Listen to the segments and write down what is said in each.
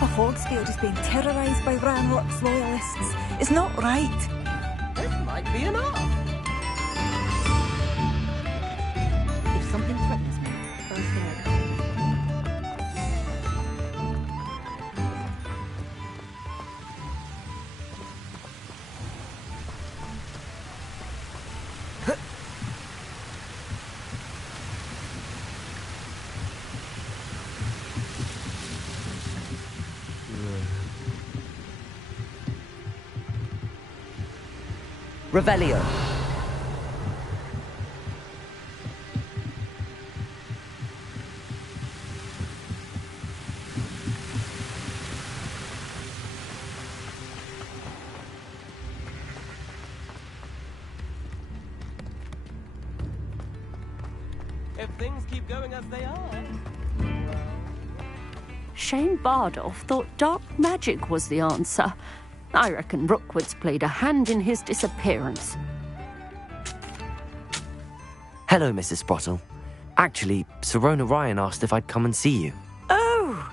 Upper Hogsfield is being terrorised by Ranrock's loyalists. It's not right. This might be enough. If something threatens me, first thing I do. Revelio. If things keep going as they are... Shane Bardolph thought dark magic was the answer. I reckon Rookwood's played a hand in his disappearance. Hello, Mrs. Sprottle. Actually, Sirona Ryan asked if I'd come and see you. Oh,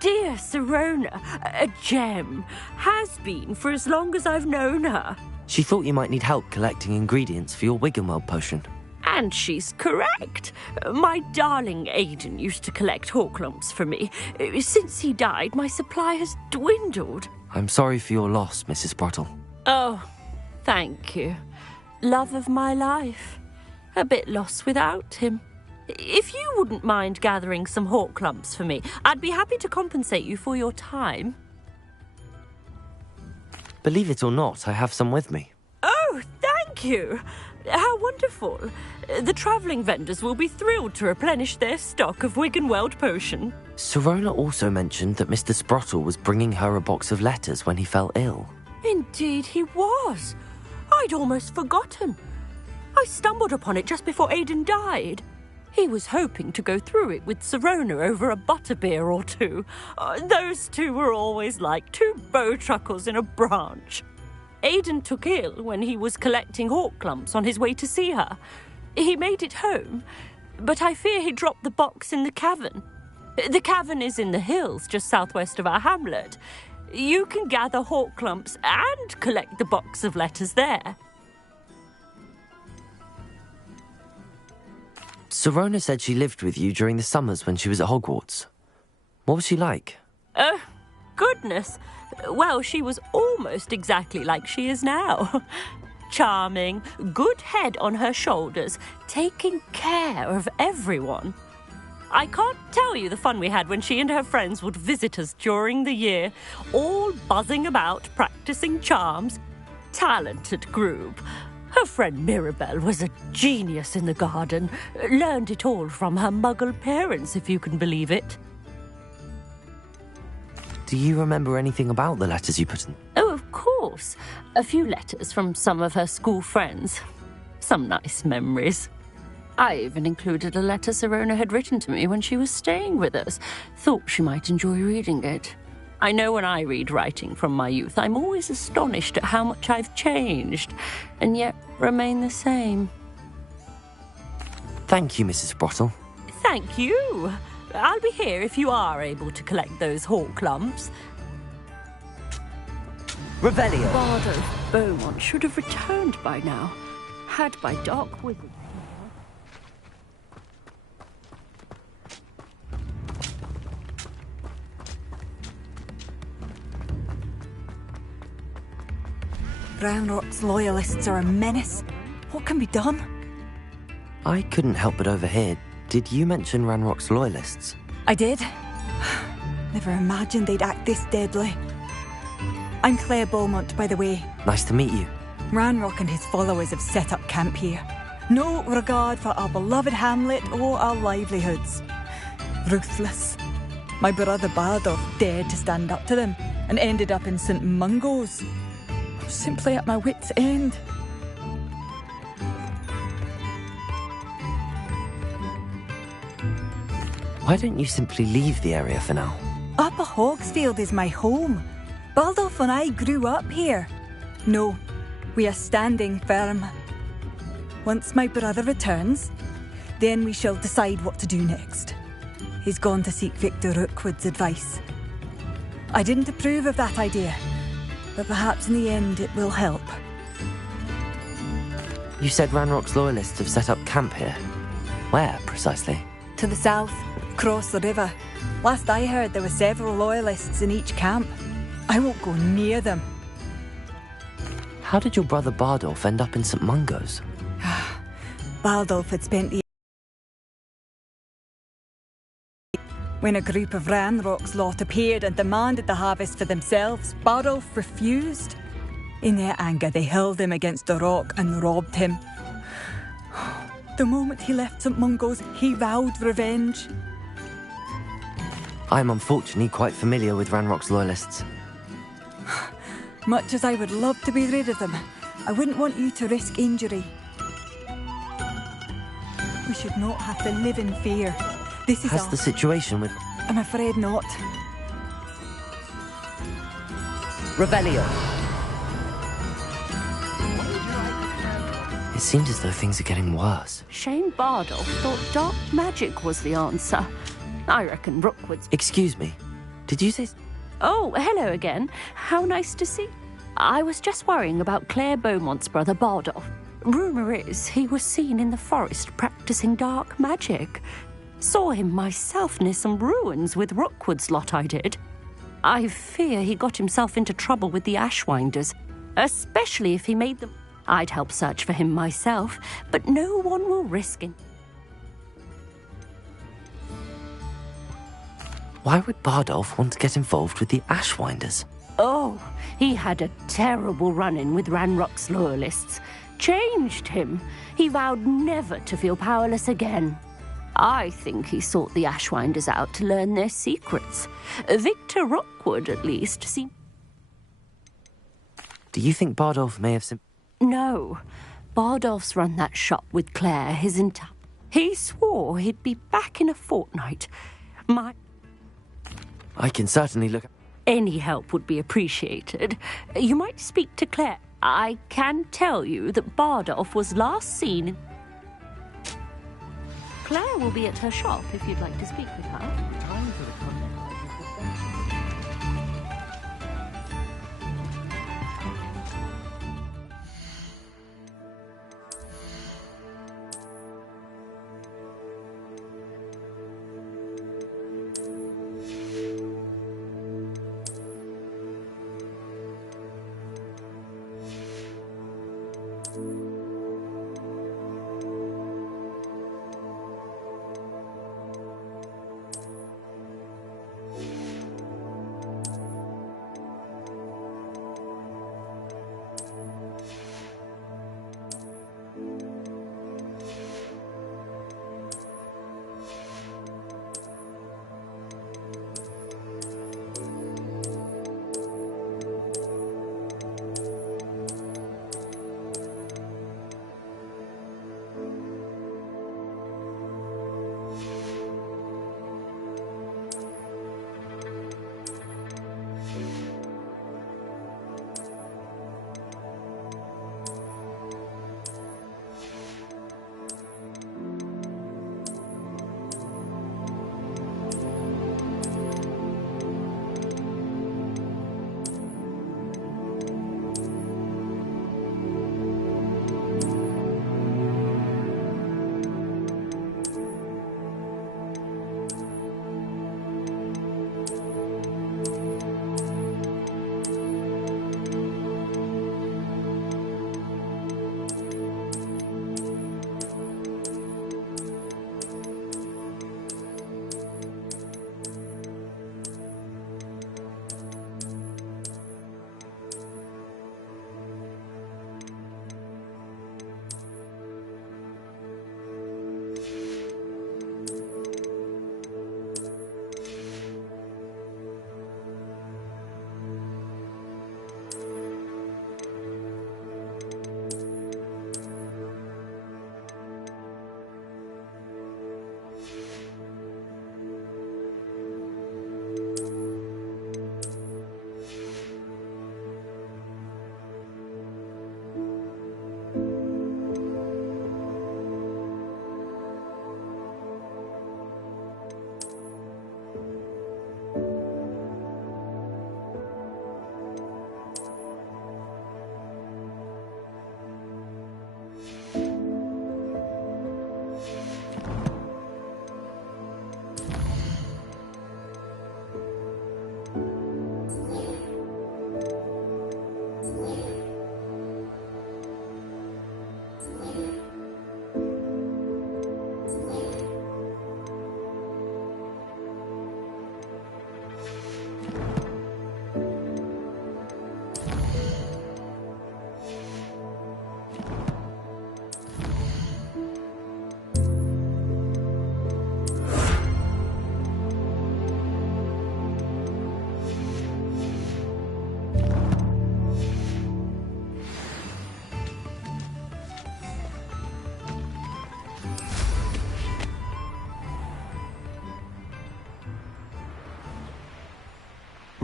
dear Sirona, a gem. Has been for as long as I've known her. She thought you might need help collecting ingredients for your Wiggenweld potion. And she's correct. My darling Aidan used to collect Horklumps for me. Since he died, my supply has dwindled. I'm sorry for your loss, Mrs. Sprottle. Oh, thank you. Love of my life. A bit lost without him. If you wouldn't mind gathering some Horklumps for me, I'd be happy to compensate you for your time. Believe it or not, I have some with me. Oh, thank you. How wonderful. The travelling vendors will be thrilled to replenish their stock of Wiggenweld potion. Sirona also mentioned that Mr. Sprottle was bringing her a box of letters when he fell ill. Indeed he was. I'd almost forgotten. I stumbled upon it just before Aidan died. He was hoping to go through it with Sirona over a butterbeer or two. Those two were always like two bowtruckles in a branch. Aidan took ill when he was collecting Horklumps on his way to see her. He made it home, but I fear he dropped the box in the cavern. The cavern is in the hills just southwest of our hamlet. You can gather Horklumps and collect the box of letters there. Sirona said she lived with you during the summers when she was at Hogwarts. What was she like? Oh, goodness. Well, she was almost exactly like she is now. Charming, good head on her shoulders, taking care of everyone. I can't tell you the fun we had when she and her friends would visit us during the year, all buzzing about, practicing charms. Talented group. Her friend Mirabelle was a genius in the garden. Learned it all from her muggle parents, if you can believe it. Do you remember anything about the letters you put in? Oh, of course. A few letters from some of her school friends. Some nice memories. I even included a letter Sirona had written to me when she was staying with us. Thought she might enjoy reading it. I know when I read writing from my youth, I'm always astonished at how much I've changed, and yet remain the same. Thank you, Mrs. Sprottle. Thank you. I'll be here if you are able to collect those Horklumps. Revelio. Bardolph Beaumont should have returned by now, had by dark wizard. Ranrock's loyalists are a menace. What can be done? I couldn't help but overhear. Did you mention Ranrock's loyalists? I did. Never imagined they'd act this deadly. I'm Claire Beaumont, by the way. Nice to meet you. Ranrock and his followers have set up camp here. No regard for our beloved hamlet or our livelihoods. Ruthless. My brother Bardolph dared to stand up to them and ended up in St. Mungo's. I'm simply at my wit's end. Why don't you simply leave the area for now? Upper Hogsfield is my home. Bardolph and I grew up here. No, we are standing firm. Once my brother returns, then we shall decide what to do next. He's gone to seek Victor Rookwood's advice. I didn't approve of that idea, but perhaps in the end it will help. You said Ranrock's loyalists have set up camp here. Where, precisely? To the south, across the river. Last I heard, there were several loyalists in each camp. I won't go near them. How did your brother Bardolph end up in St. Mungo's? Bardolph had spent the... When a group of Ranrock's lot appeared and demanded the harvest for themselves, Bardolph refused. In their anger, they hurled him against a rock and robbed him. The moment he left St. Mungo's, he vowed revenge. I'm unfortunately quite familiar with Ranrock's loyalists. Much as I would love to be rid of them, I wouldn't want you to risk injury. We should not have to live in fear. This is Has the situation with... I'm afraid not. Revelio. It seems as though things are getting worse. Shane Bardolph thought dark magic was the answer. I reckon Rookwood's... Excuse me, did you say... Oh, hello again. How nice to see... I was just worrying about Claire Beaumont's brother Bardolph. Rumour is he was seen in the forest practicing dark magic. Saw him myself near some ruins with Rookwood's lot I did. I fear he got himself into trouble with the Ashwinders, especially if he made them... I'd help search for him myself, but no one will risk it. Why would Bardolph want to get involved with the Ashwinders? Oh, he had a terrible run-in with Ranrock's loyalists. Changed him. He vowed never to feel powerless again. I think he sought the Ashwinders out to learn their secrets. Victor Rookwood, at least, seemed... Do you think Bardolph may have... No. Bardolph's run that shop with Claire his entire... He swore he'd be back in a fortnight. I can certainly look... Any help would be appreciated. You might speak to Claire. I can tell you that Bardolph was last seen in... Claire will be at her shop if you'd like to speak with her.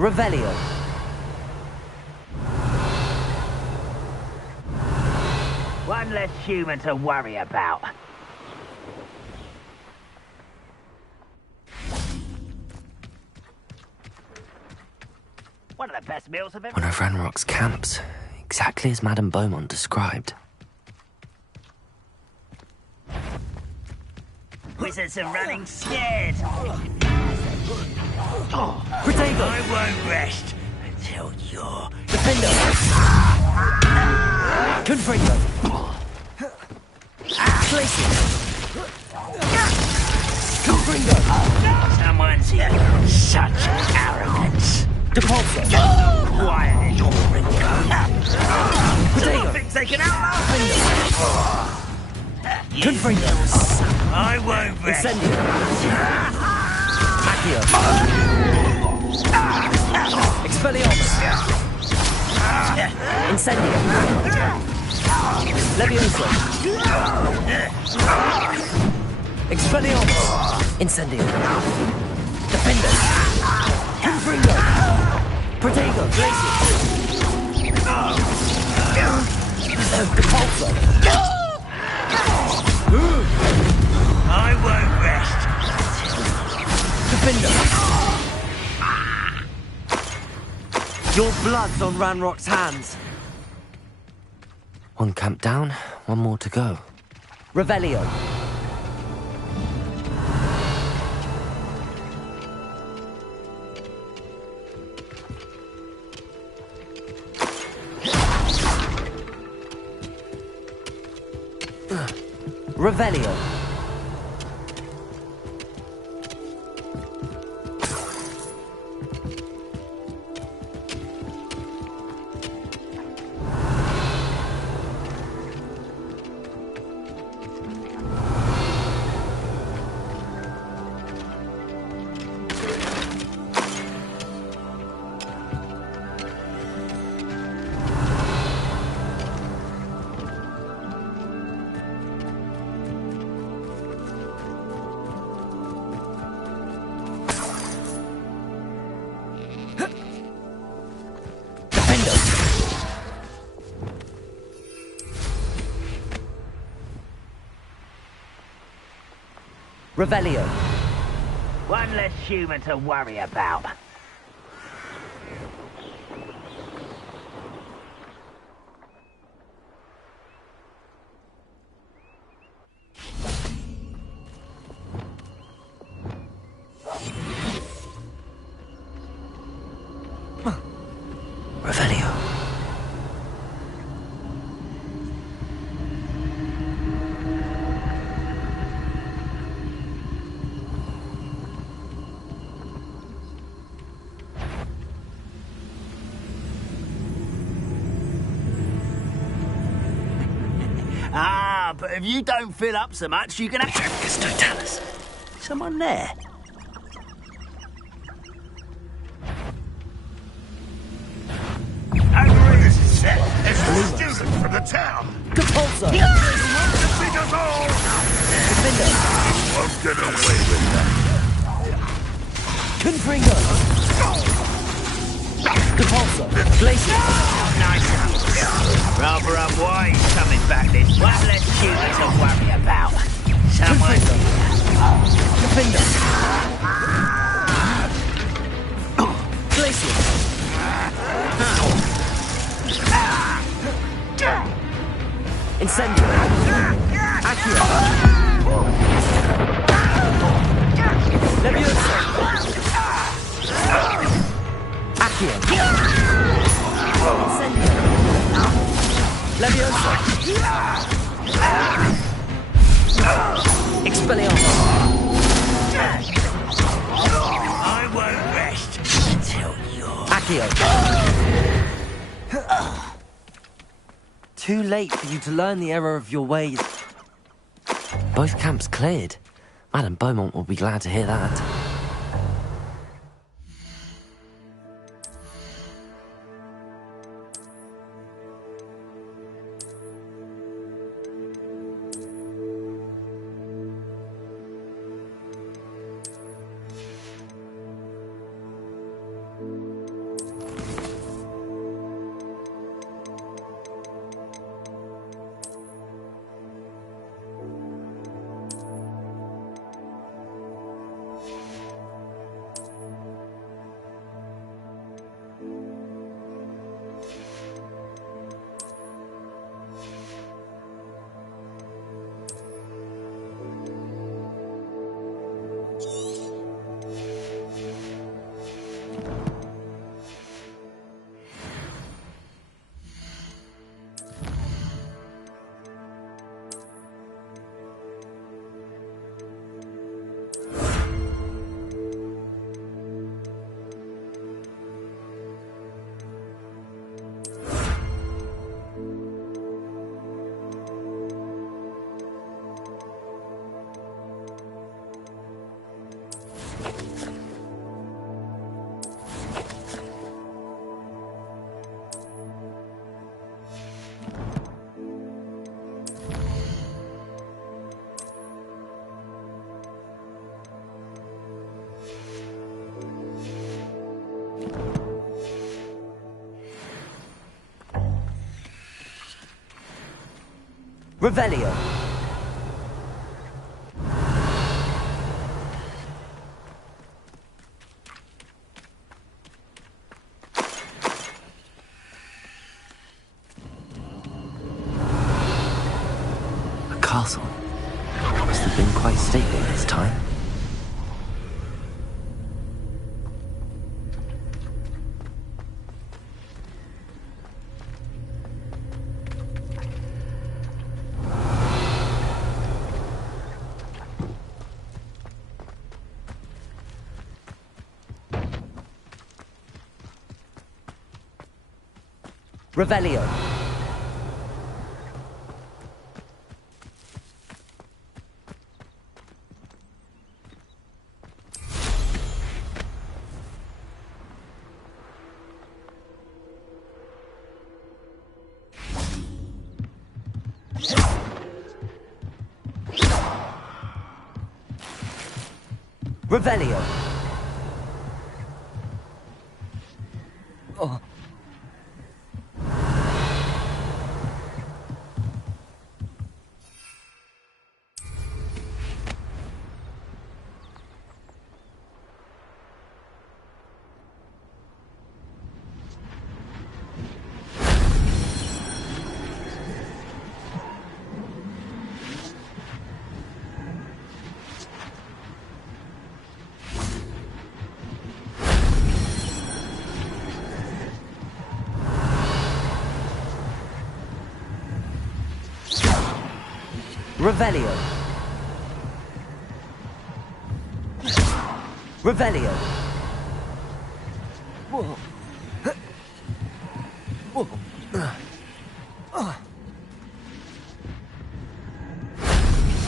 Revelio. One less human to worry about. One of the best meals I've ever... One of Ranrock's camps, exactly as Madame Beaumont described. Wizards are running scared. Protego! I won't rest until you're... Defender! Confringo! Glacier! Confringo! Someone's here. Such arrogance. Depulso! Quiet, Protego! thinks they can outlast me. Confringo! I won't rest. Incendio! Accio! Expelliarmus! Incendio! Levioso! Expelliarmus! Incendio! Defender! Confringo! Protego! Glacier! Depulso! I won't rest. Defender! Your blood's on Ranrock's hands. One camp down, one more to go. Revelio. Revelio. Revelio. One less human to worry about. Revelio. Ah, but if you don't fill up so much, you can actually... Totalis. Someone there? Over it! It's a student from the town! Depulso. Defeat us all! Defender. Won't get away with that. Confringo. Depulso. Glacier. Nice. Rather unwise coming back this way. One less human to worry about. Someone... Defender. Glacier. Incendio. Accio. Levioso. Accio. Incendio. Levioso. Expelliarmus. I won't rest until you're... Accio. Too late for you to learn the error of your ways. Both camps cleared. Madame Beaumont will be glad to hear that. Revelio. A castle. Must have been quite stately in its time. Revelio. Revelio. Oh. Revelio. Revelio. Whoa. Whoa.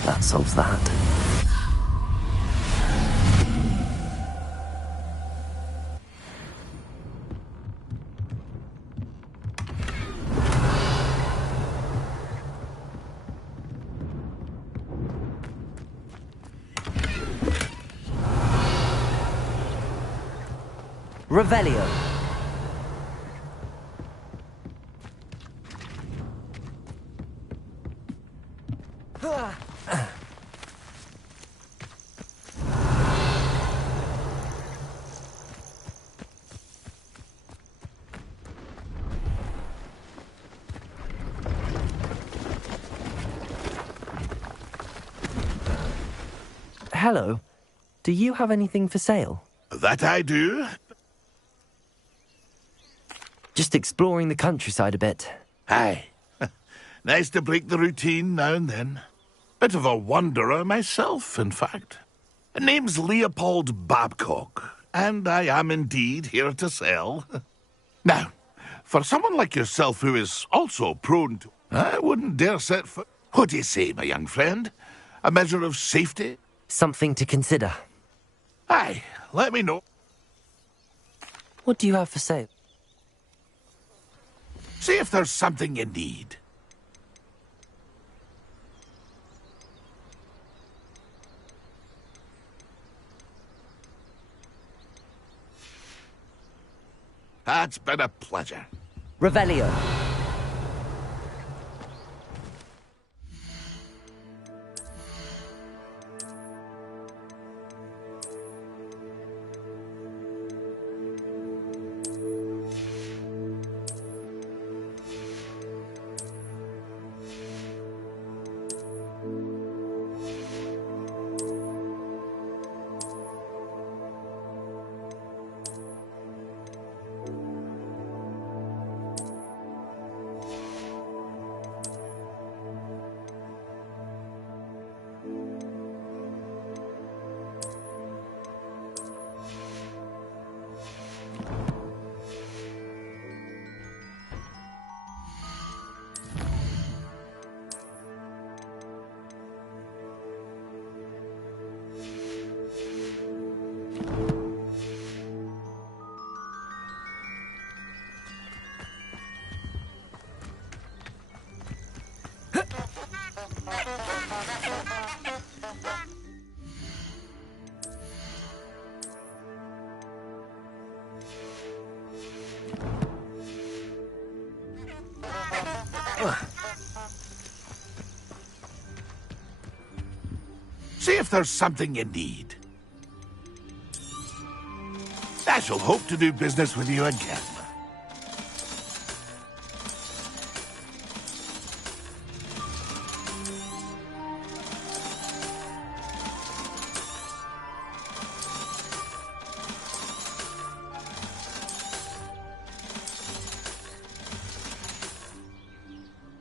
That solves that. Revelio. Hello. Do you have anything for sale? That I do. Just exploring the countryside a bit. Aye. Nice to break the routine now and then. Bit of a wanderer myself, in fact. Name's Leopold Babcock, and I am indeed here to sell. Now, for someone like yourself who is also prone to... I wouldn't dare set foot... What do you say, my young friend? A measure of safety? Something to consider. Aye, let me know. What do you have for sale? See if there's something you need. That's been a pleasure. Revelio. See if there's something you need. I shall hope to do business with you again.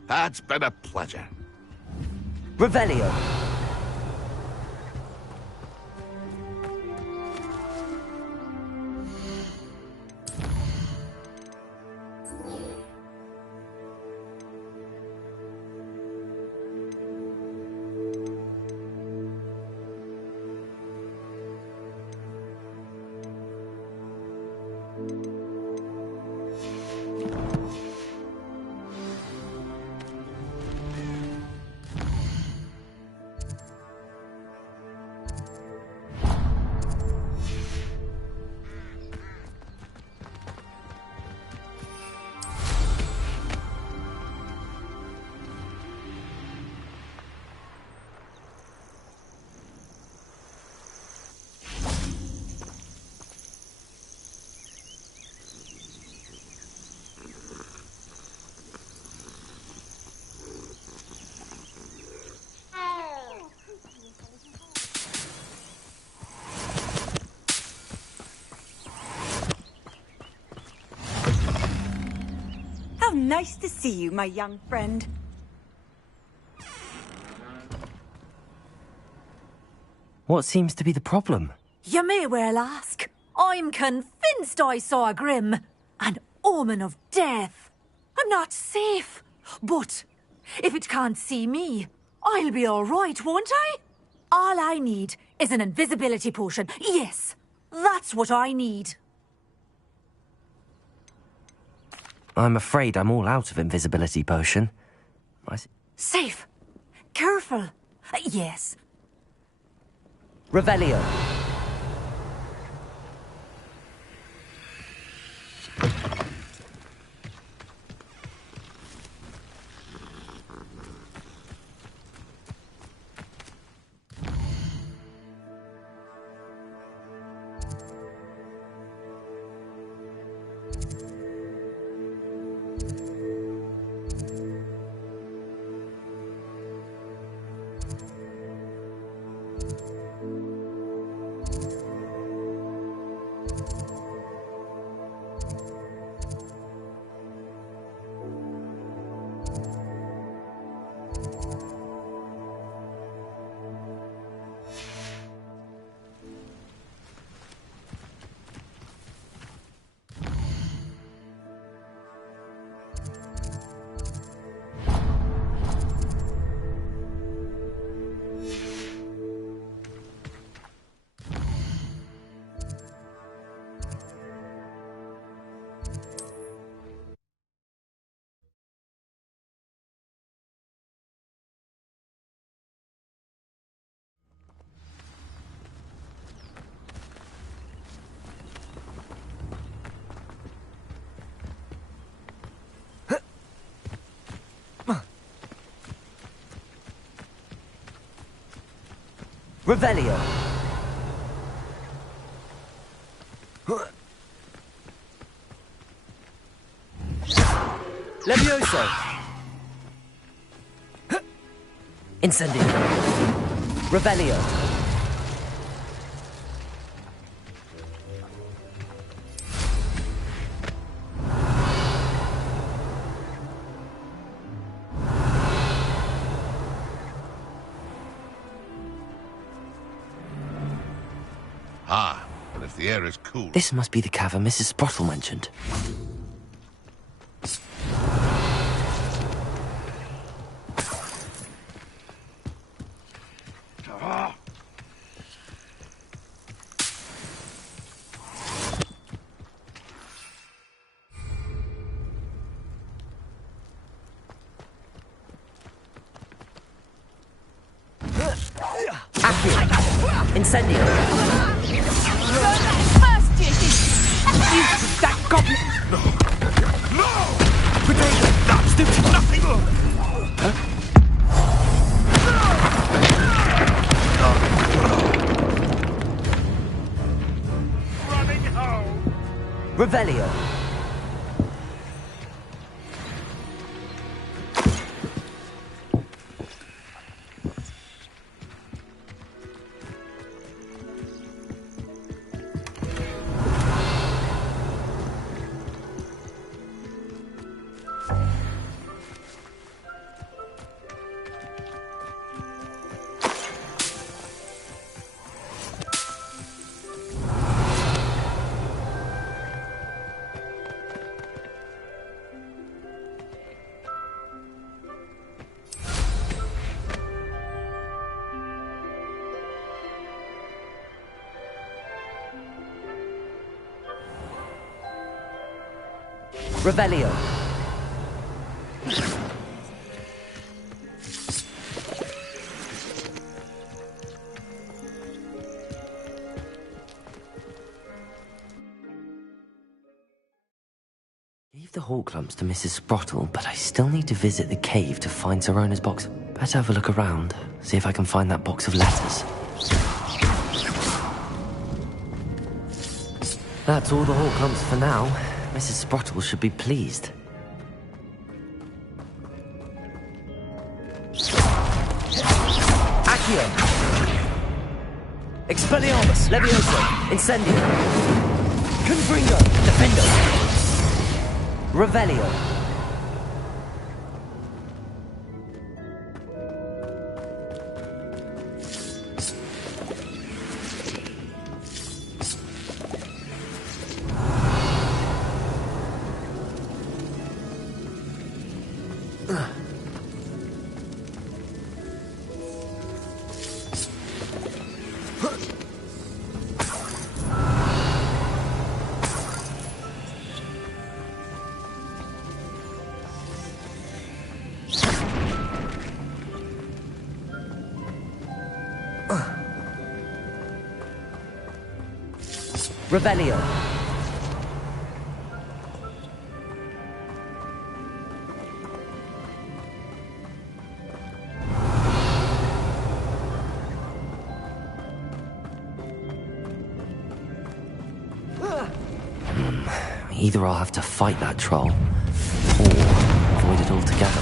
That's been a pleasure. Revelio. Nice to see you, my young friend. What seems to be the problem? You may well ask. I'm convinced I saw a grim, an omen of death. I'm not safe, but if it can't see me, I'll be all right, won't I? All I need is an invisibility potion. Yes, that's what I need. I'm afraid I'm all out of invisibility potion. Safe. Careful. Yes. Revelio. Revelio. Levioso. Incendio. Revelio. Ah, but if the air is cool... This must be the cavern Mrs. Sprottle mentioned. Incendio. That goblin! No! No! Potato! That's doing nothing! Huh? Revelio. Revelio. Gave the hawk lumps to Mrs. Sprottle, but I still need to visit the cave to find Sirona's box. Better have a look around, see if I can find that box of letters. That's all the hawk lumps for now. Mrs. Sprottle should be pleased. Accio! Expelliarmus! Levioso! Incendio! Confringo! Defendo! Revelio! Revelio. Either I'll have to fight that troll, or avoid it altogether.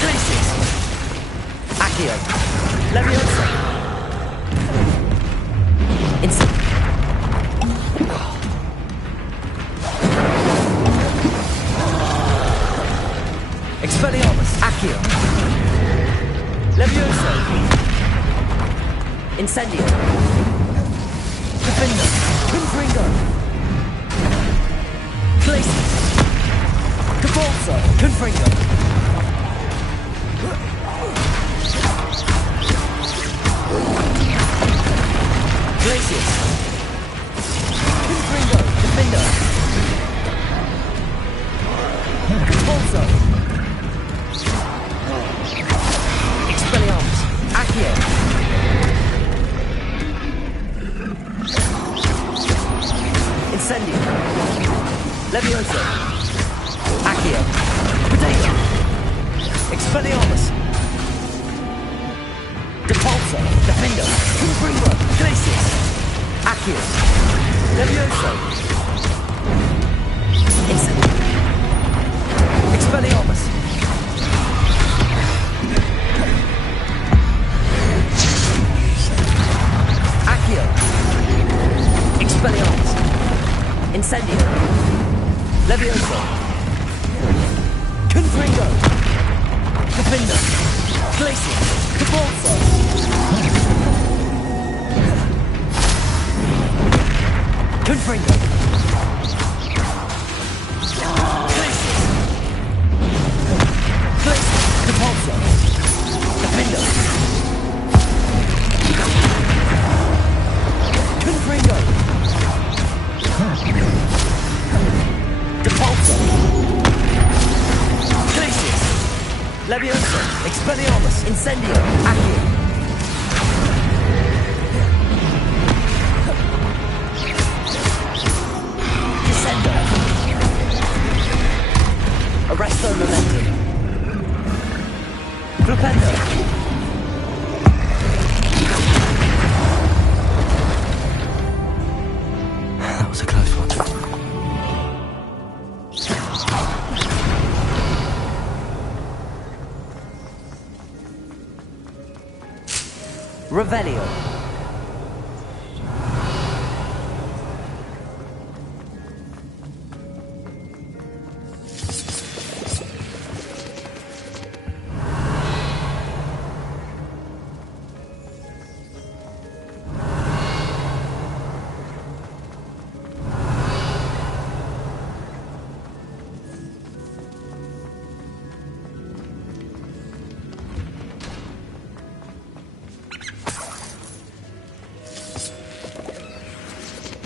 Glacius! Accio! Leviosa! Expelliarmus! Accio! Levioso! Incendio! Defender! Confringo! Glacius! Cabalzo! Confringo! Glacius! Confringo! Defender! Cabalzo! Expelliarmus! Accio! Incendio! Levioso! Accio! Potato! Expelliarmus! Depulso! Defendo! Confringo! Glacius! Accio! Levioso! Incendio! Expelliarmus! Accio! Expelliarmus! Incendio! Levioso! Confringo! Defender! Glacius! Cabalzo! Confringo! Glacius! Glacius! Cabalzo! Defender! Confringo! Depulso! Glacius! Levioso! Expelliarmus! Incendio! Accio! Descendo! Arresto Momentum! Flipendo! Revelio.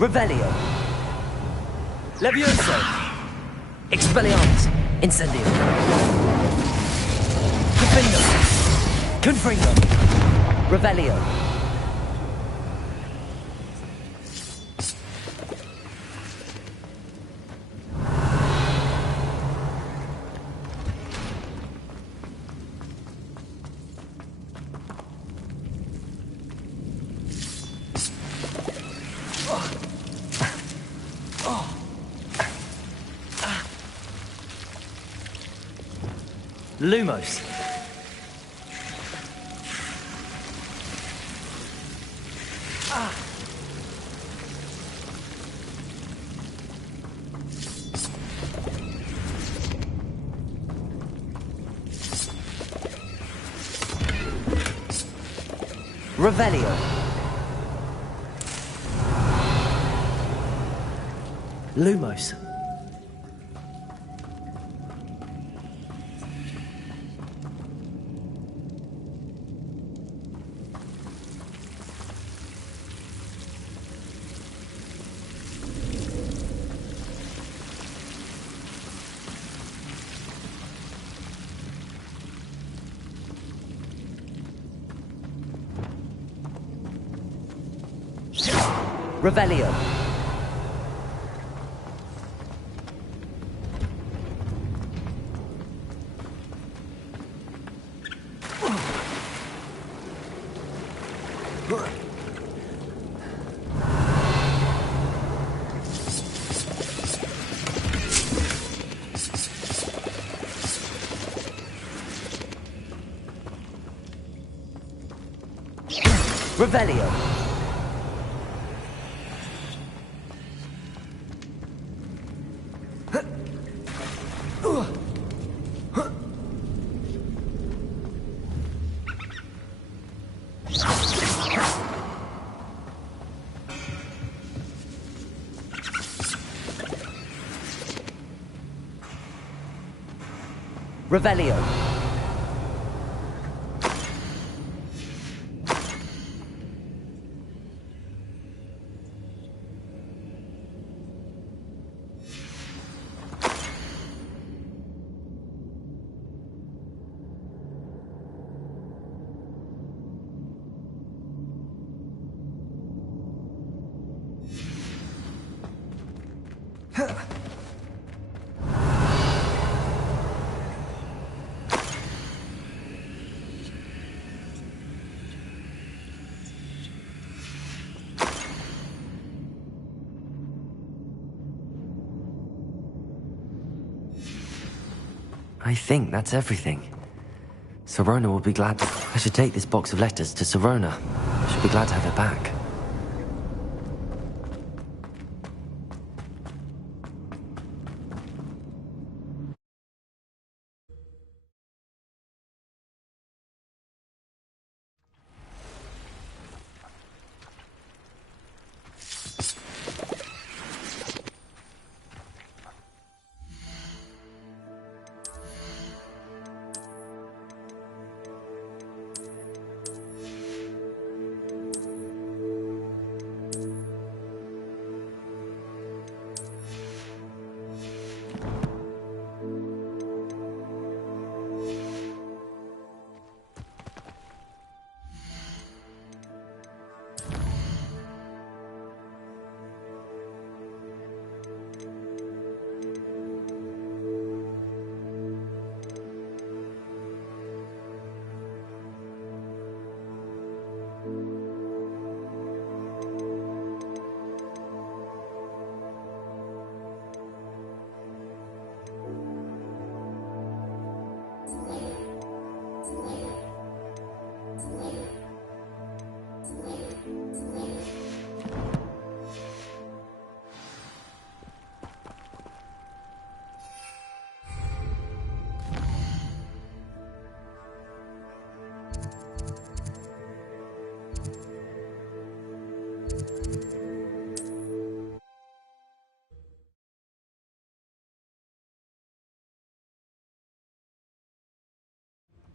Revelio. Levioso. Expelliarmus. Incendio. Confindo. Confringo. Revelio. Lumos. Revelio. Lumos. Revelio. Revelio. Revelio. I think that's everything. Sirona will be glad. I should take this box of letters to Sirona. She'll be glad to have it back.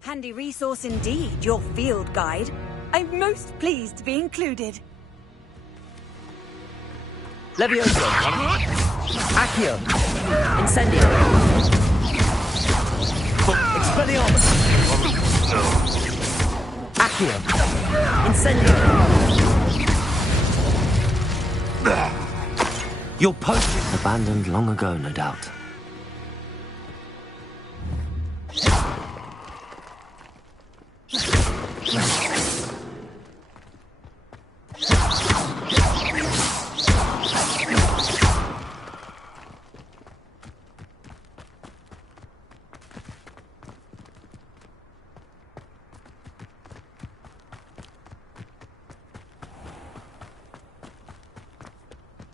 Handy resource indeed, your field guide. I'm most pleased to be included. Levioso. Accio. Incendio. Expelliarmus. Accio. Incendio. Your potion. Abandoned long ago, no doubt.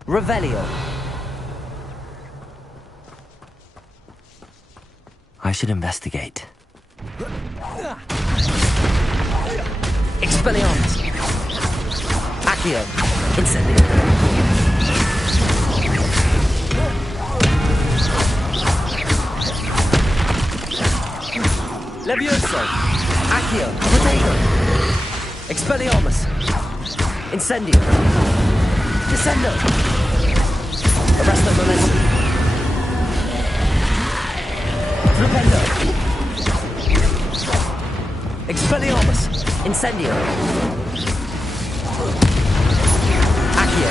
Revelio. I should investigate. Expelliarmus. Accio. Incendio. Levioso. Accio. Potato. Expelliarmus. Incendio. Descendo. Arresto momentum. Flipendo. Expelliarmus. Incendio. Accio.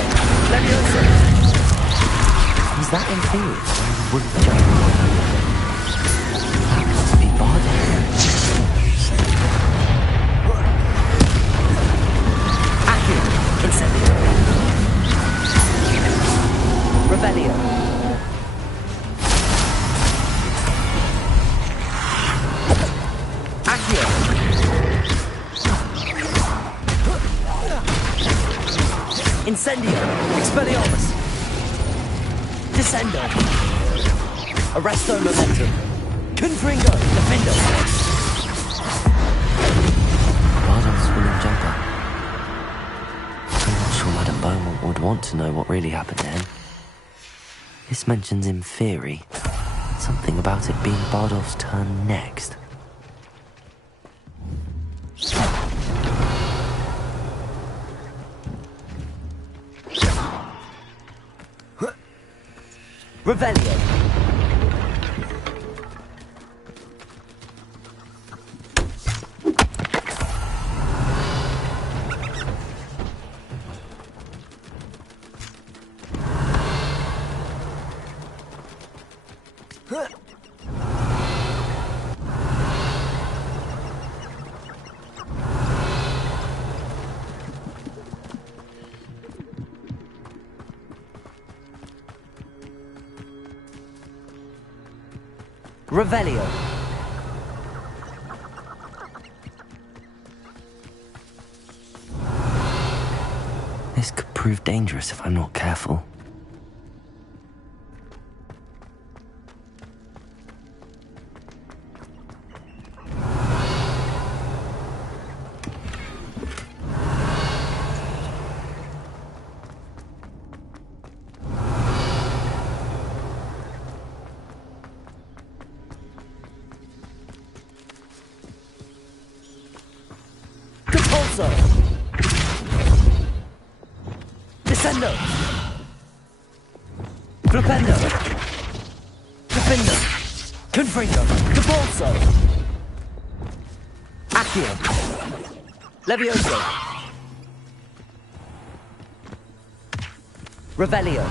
Levioso. Was that inferior to the wooden jump? That must be Bardo. Accio. Incendio. Revelio. Accio. Incendio. Expelliarmus. Descendo. Arresto momentum. Confringo. Defendo. Bardo's wooden jumper. I'm not sure Madame Beaumont would want to know what really happened to him. This mentions in theory something about it being Bardolph's turn next. Revelio. Revelio. This could prove dangerous if I'm not careful. Descendo. Flipendo. Defendo. Confringo. Debolso. Accio. Levioso. Revelio.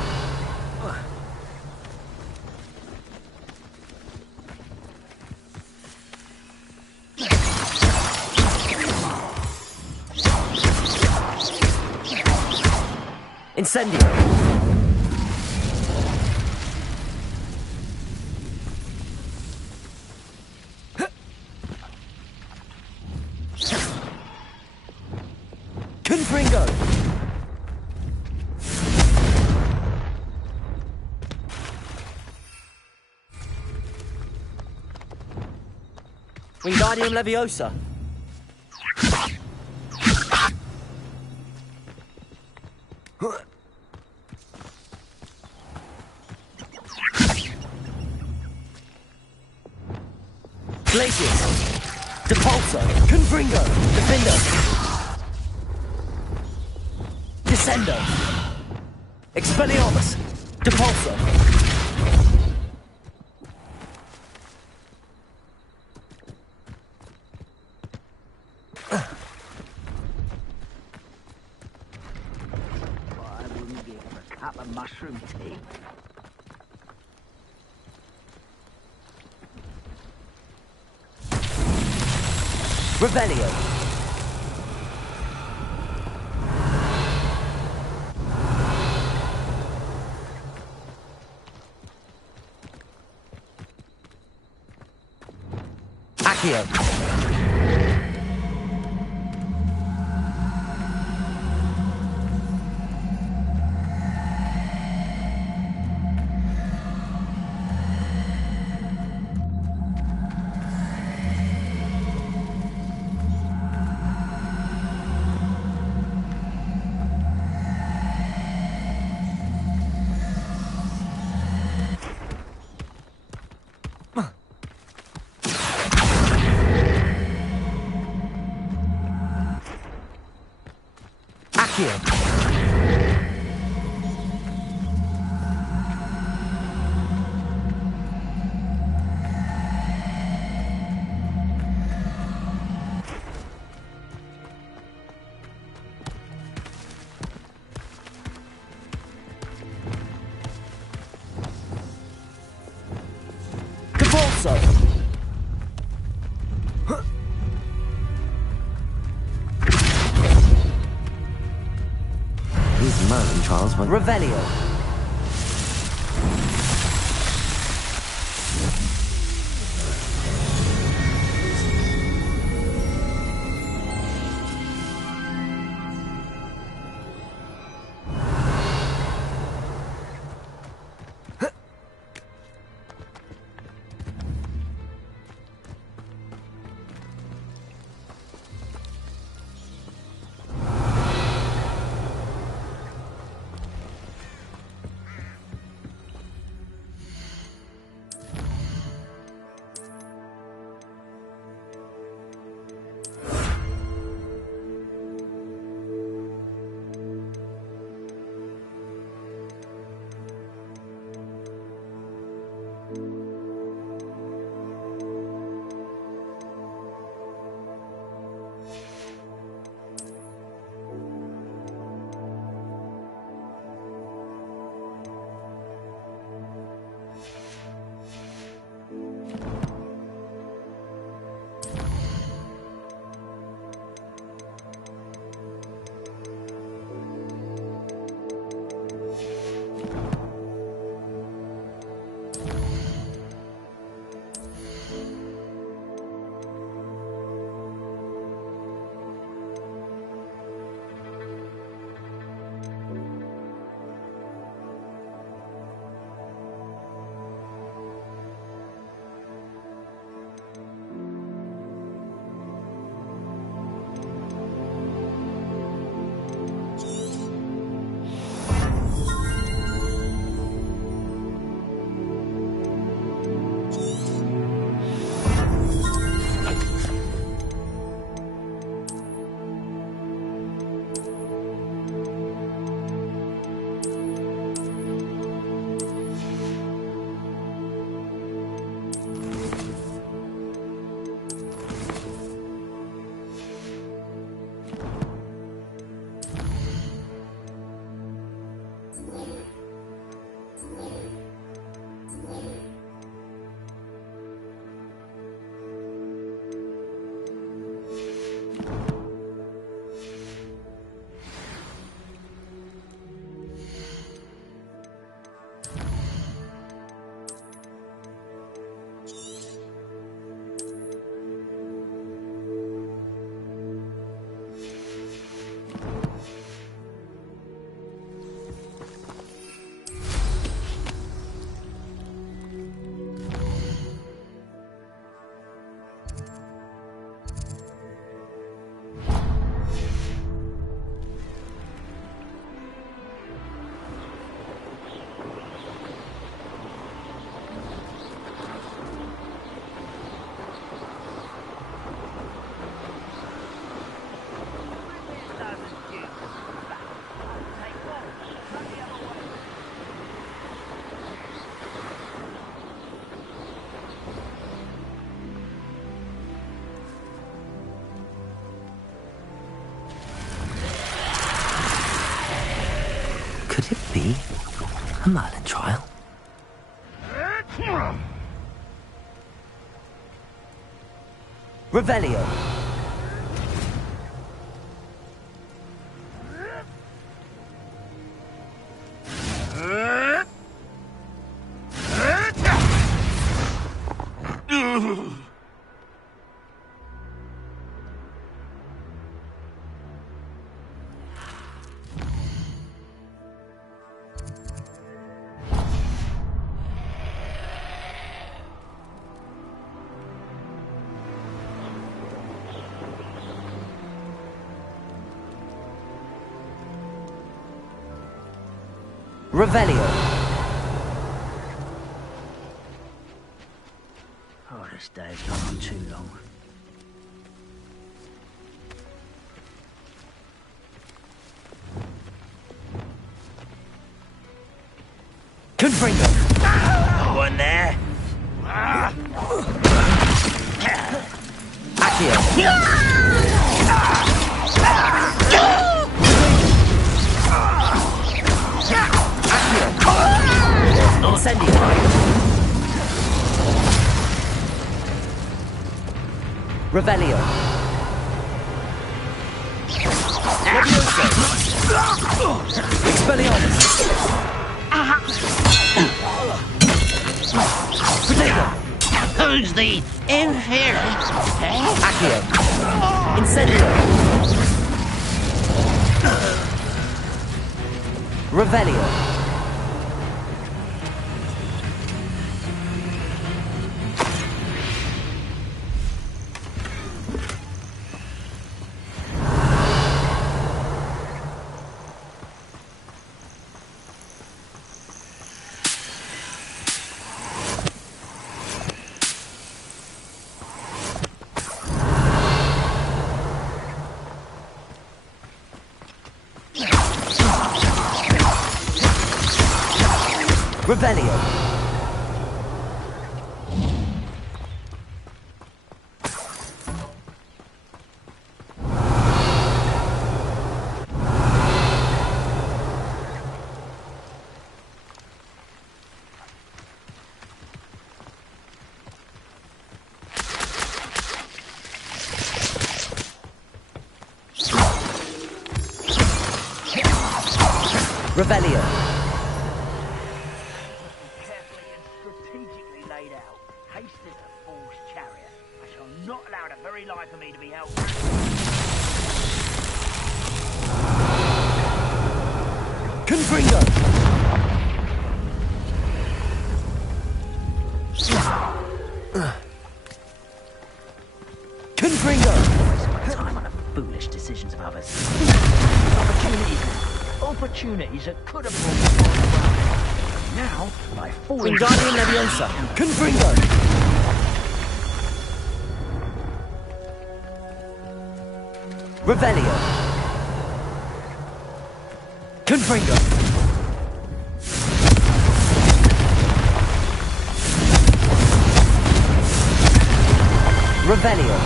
Incendio. Confringo. Wingardium Leviosa. Glacius. Depulso. Confringo. Defindo. Descendo. Expelliarmus. Depulso. I wouldn't give him a cup of mushroom tea. Revelio. Accio. Accio. Depulso. These mountain trials went... Revelio. Could it be a Merlin trial? Revelio. Revelio. Oh, this day's gone on too long. Confringo. No one there. Accio. Incendio. Revelio. Levioso. Expelliarmus. Potato. Who's the inferior? Accio. Incendio. Revelio. Revelio. Revelio. Not allow the very life of me to be held. Confringo. Confringo. Time on the foolish decisions of others. Opportunities that could have brought me. Now, by falling. Wingardium Leviosa. Confringo. Revelio. Confringo. Revelio.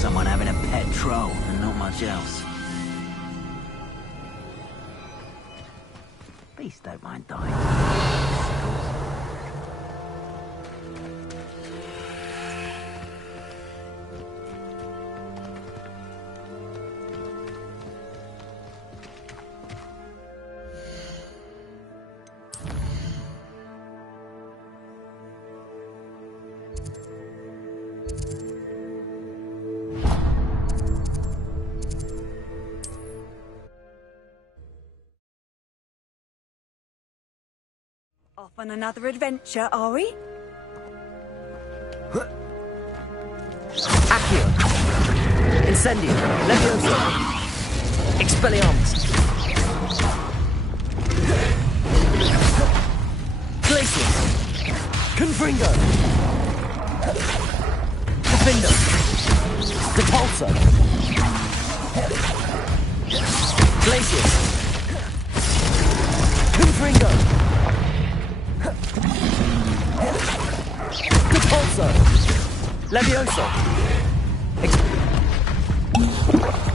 Someone having a pet troll and not much else. Beasts don't mind dying. Off on another adventure, are we? Accio. Incendio. Leviosa. Expelliarmus. Glacius. Confringo. Defendo. Depulso. Glacius. Confringo. Depulso. Levioso.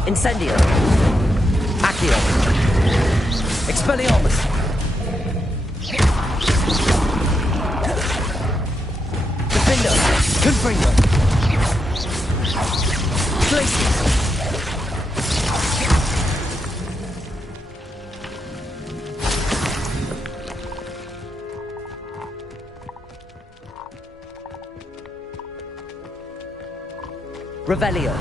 Incendio. Accio. Expelliarmus. Defender. Confringo. Glacius. Revelio.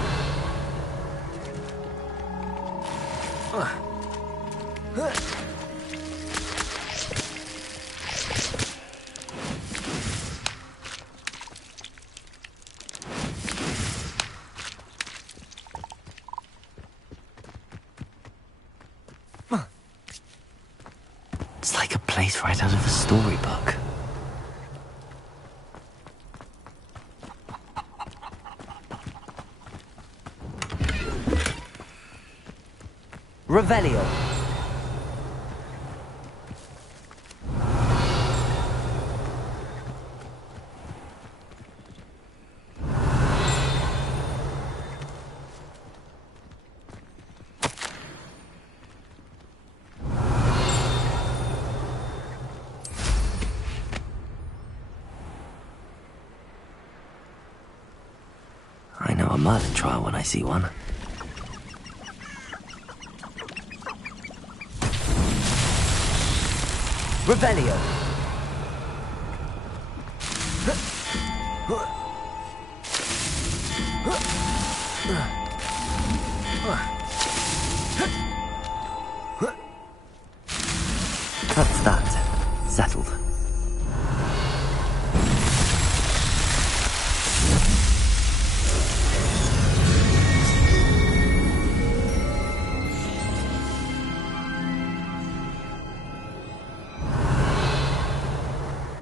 It's like a place right out of a storybook. Revelio. I know a Merlin trial when I see one. Revelio. That's that. Settled.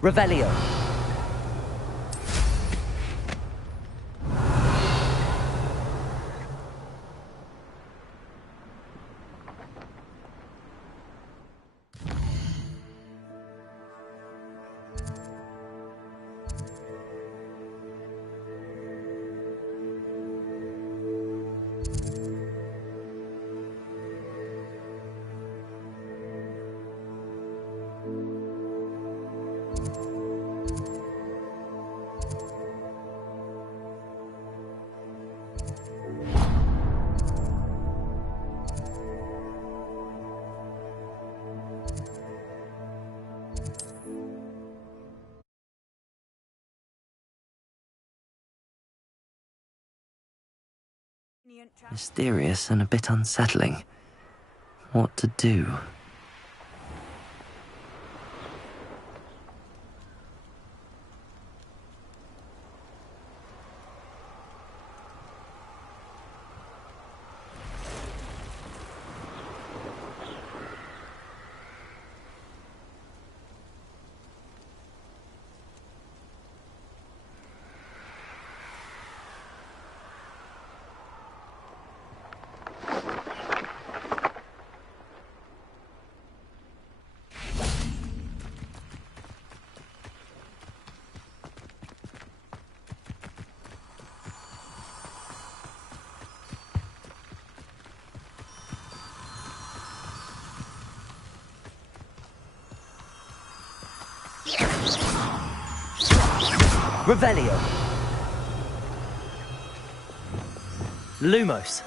Revelio. Mysterious and a bit unsettling. What to do? Revelio. Lumos.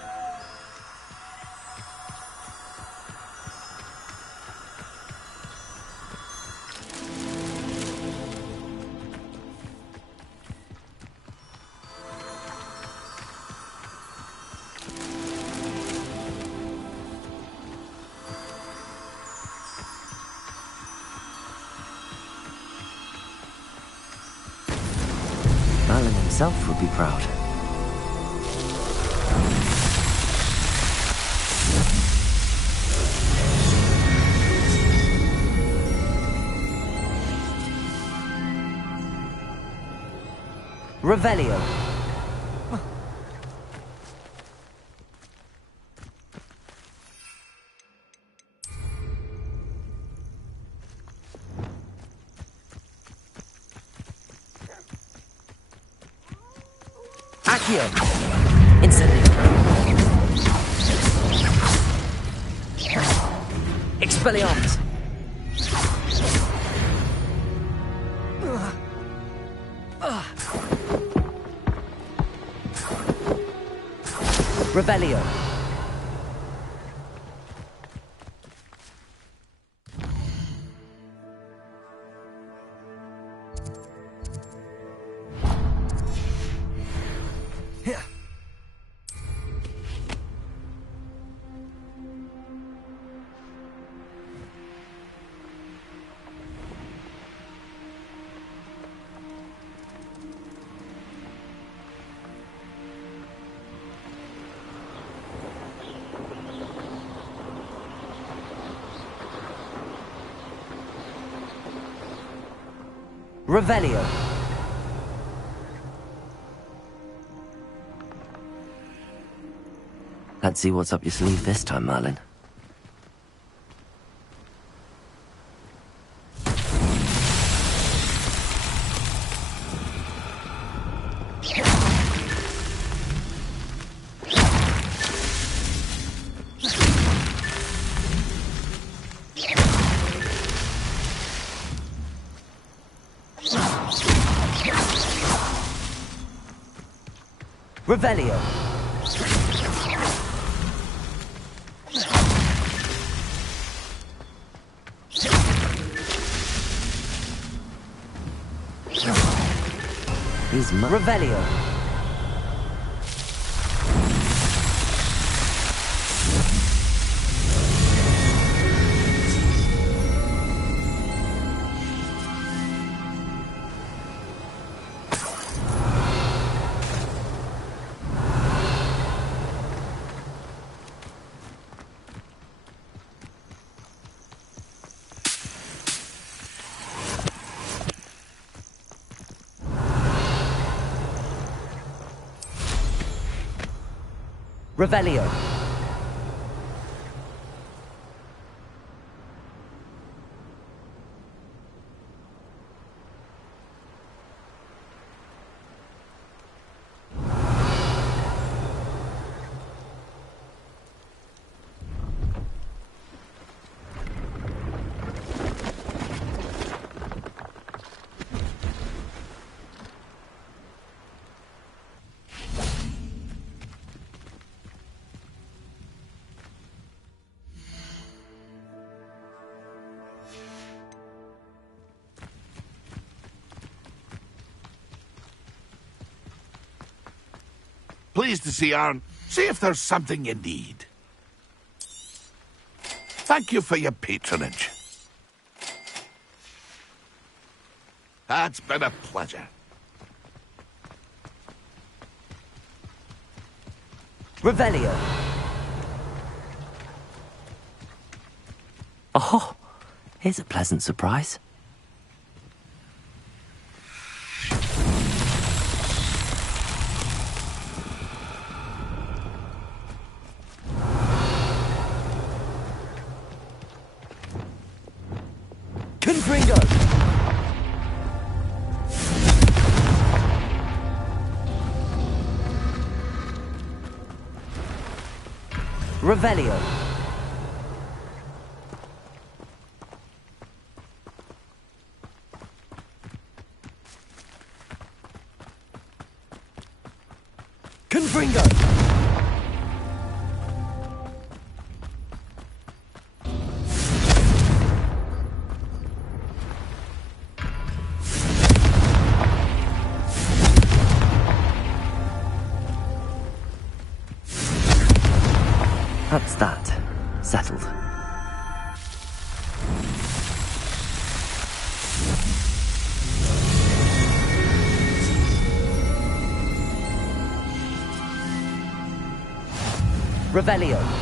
Merlin himself would be proud. Revelio. Accio. Incendio. Expelliarmus. Revelio. Revelio. Let's see what's up your sleeve this time, Merlin. Revelio. He's Revelio. Revelio. Pleased to see Arn. See if there's something you need. Thank you for your patronage. It's been a pleasure. Revelio. Oh, here's a pleasant surprise. Confringo. Revelio. Confringo. That's that. Settled. Revelio.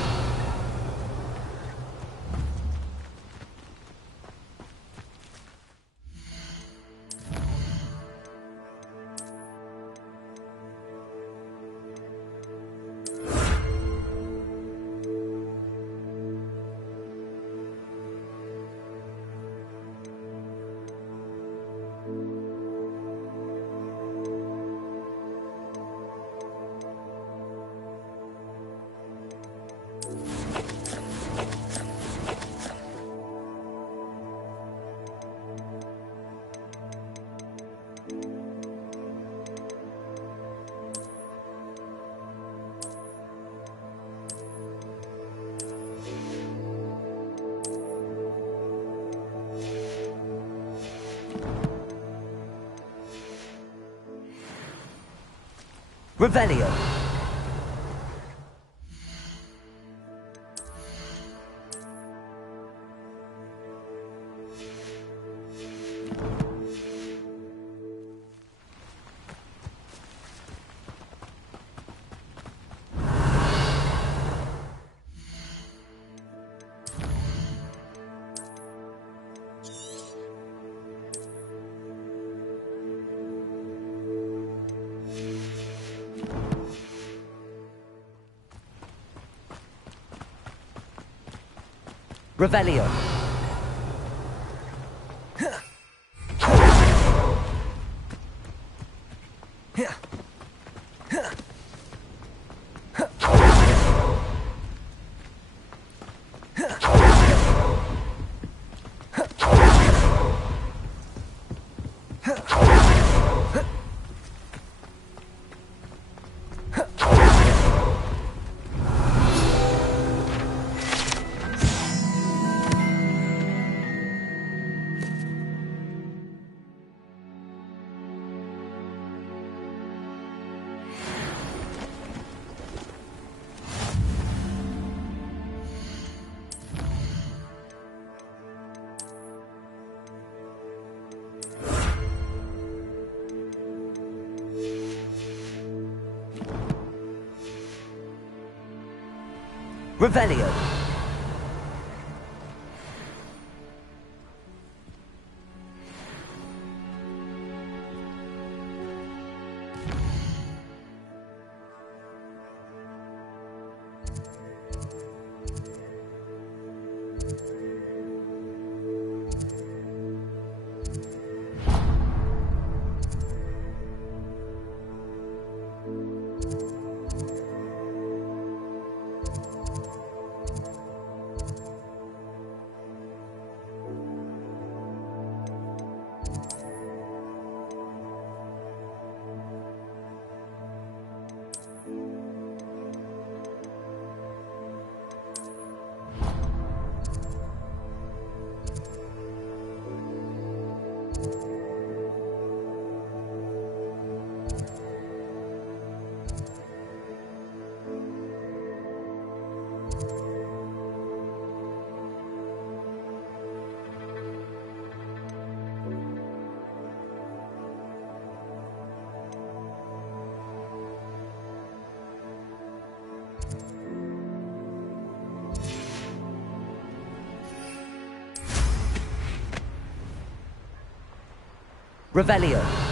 Revelio. Revelio. Revelio. Revelio.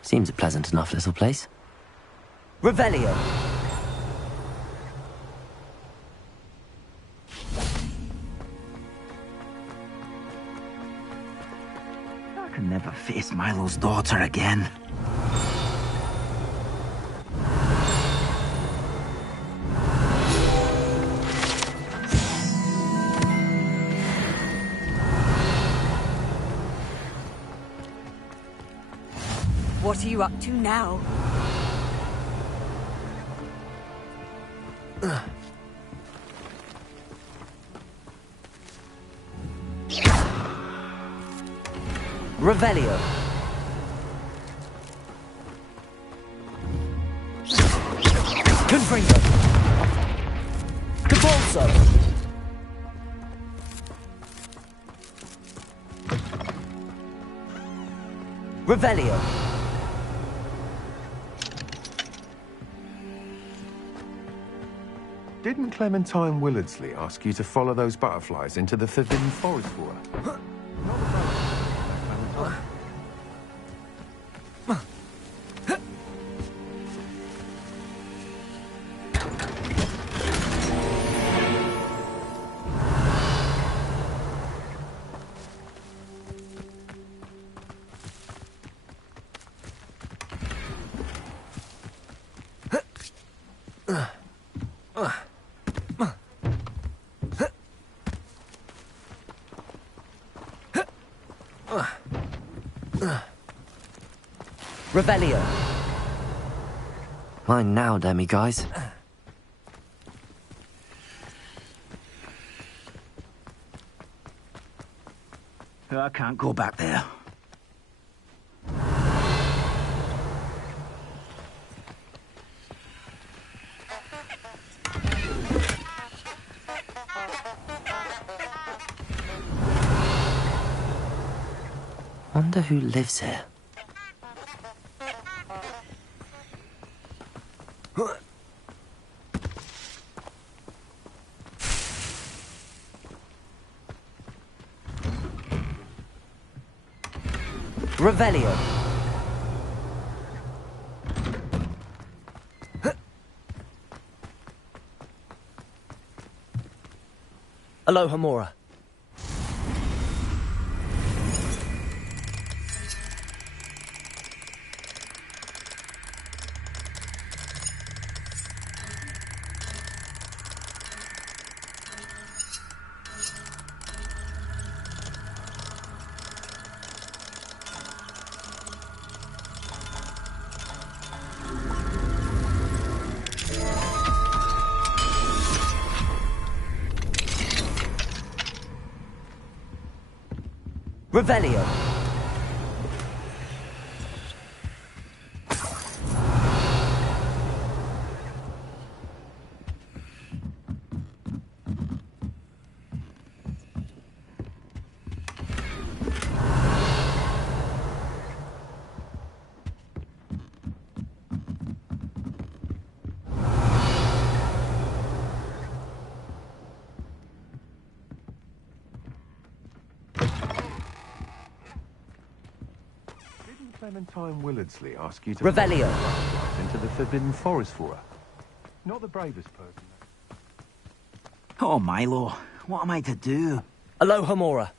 Seems a pleasant enough little place. Revelio. I can never face Milo's daughter again. What are you up to now? Revelio. Confringo. Capolso. Revelio. Didn't Clementine Willardsley ask you to follow those butterflies into the forbidden forest for her? Revelio. Mine now, demi-guys. I can't go back there. Wonder who lives here. Revelio. Alohomora. Revelio. Clementine Willardsley ask you to Revelio. follow the butterflies into the Forbidden Forest for her. Not the bravest person. Oh, Milo, what am I to do? Alohomora.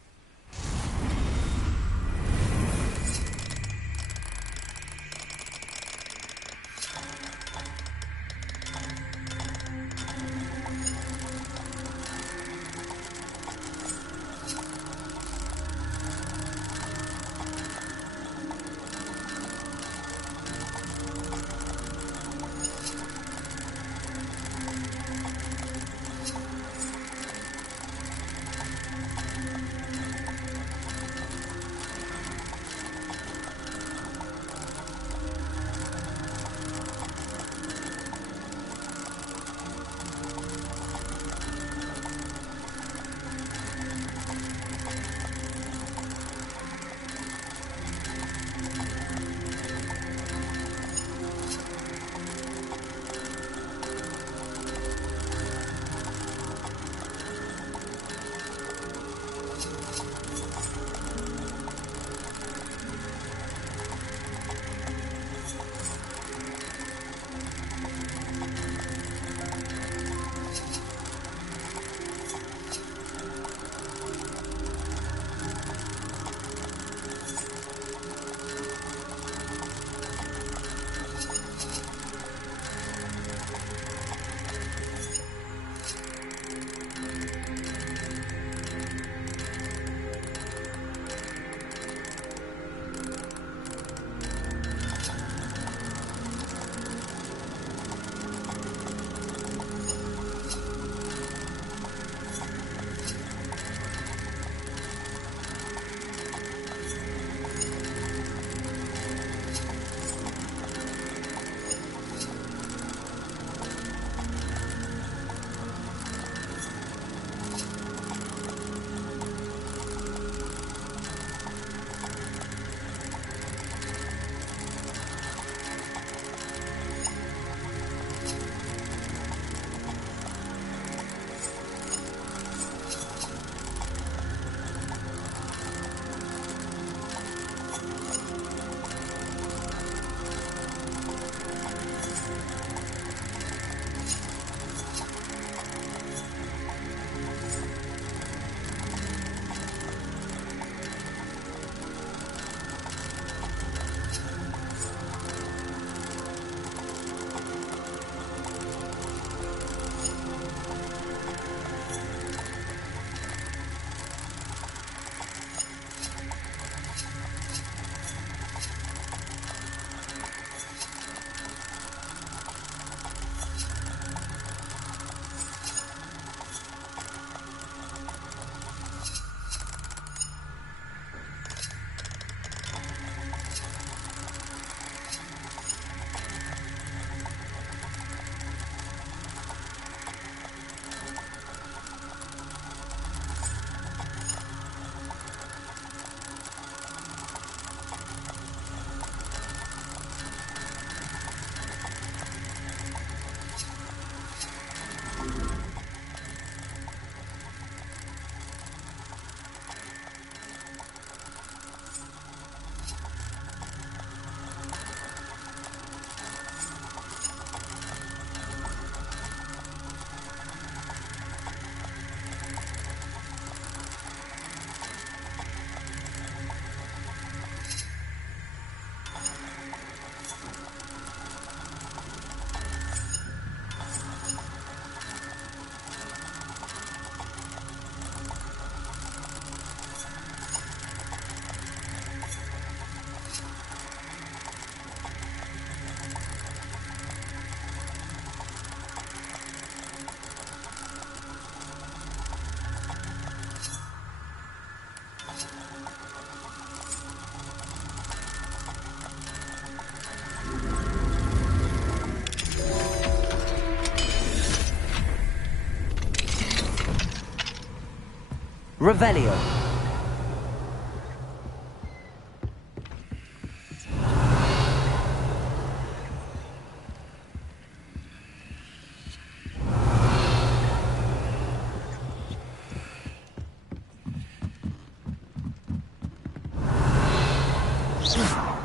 Revelio.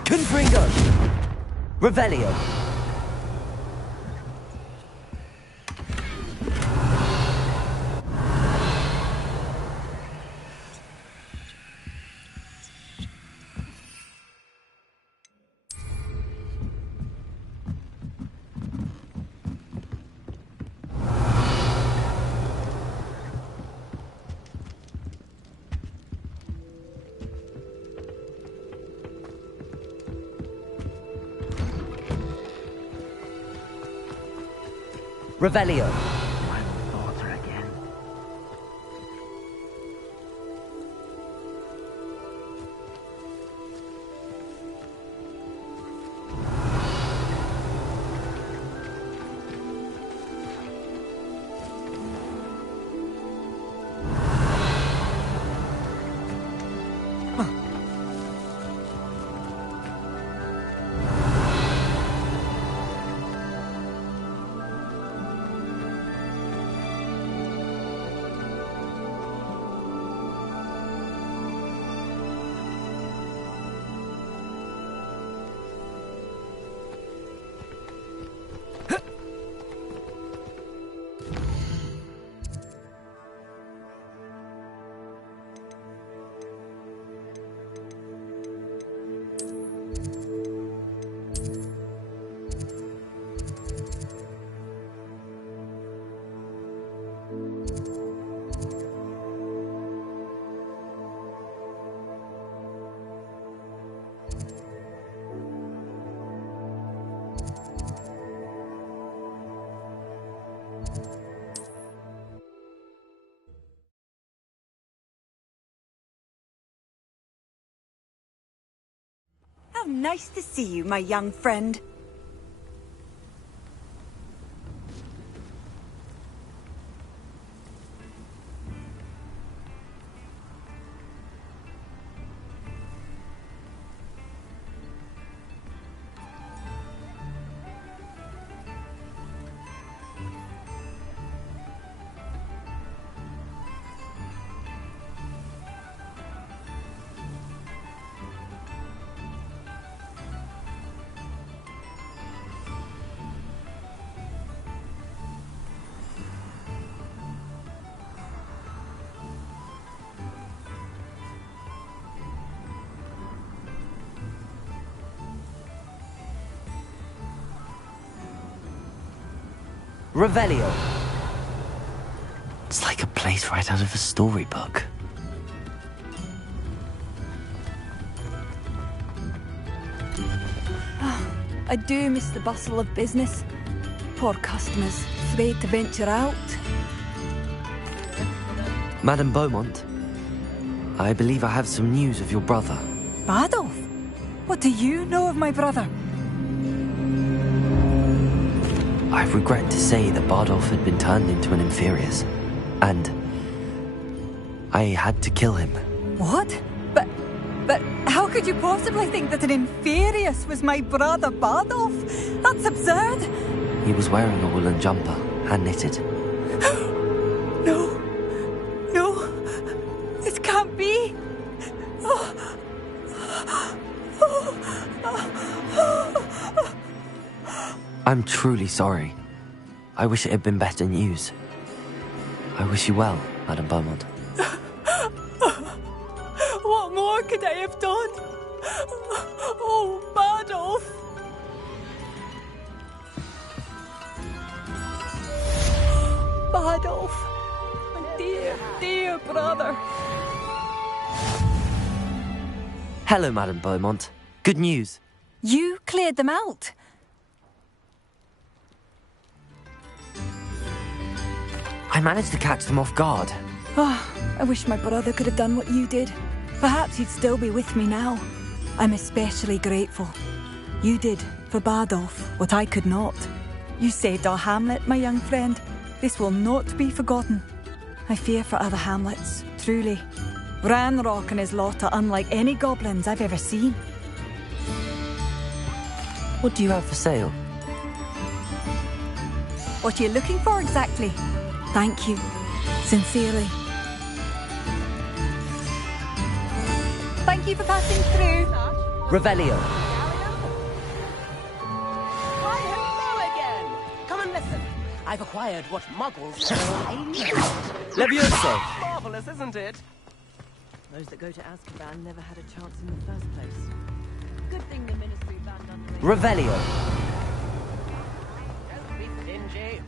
Confringo. Revelio. Revelio. My daughter again. How nice to see you, my young friend. Revelio. It's like a place right out of a storybook. I do miss the bustle of business. Poor customers, afraid to venture out. Madame Beaumont, I believe I have some news of your brother. Badolf? What do you know of my brother? I regret to say that Bardolph had been turned into an Inferius, and I had to kill him. What? But how could you possibly think that an Inferius was my brother Bardolph? That's absurd! He was wearing a woolen jumper, hand-knitted. No, it can't be! I'm truly sorry. I wish it had been better news. I wish you well, Madame Beaumont. What more could I have done? Oh, Bardolph! Bardolph, my dear, dear brother. Hello, Madame Beaumont. Good news. You cleared them out. I managed to catch them off guard. Oh, I wish my brother could have done what you did. Perhaps he'd still be with me now. I'm especially grateful. You did, for Bardolph, what I could not. You saved our hamlet, my young friend. This will not be forgotten. I fear for other hamlets, truly. Ranrock and his lot are unlike any goblins I've ever seen. What do you have for sale? What are you looking for exactly? Thank you. Sincerely. Thank you for passing through. Revelio. Why, hello again! Come and listen. I've acquired what muggles call a net. Levioso. Marvelous, isn't it? Those that go to Azkaban never had a chance in the first place. Good thing the Ministry banned underage. Revelio. Don't be stingy.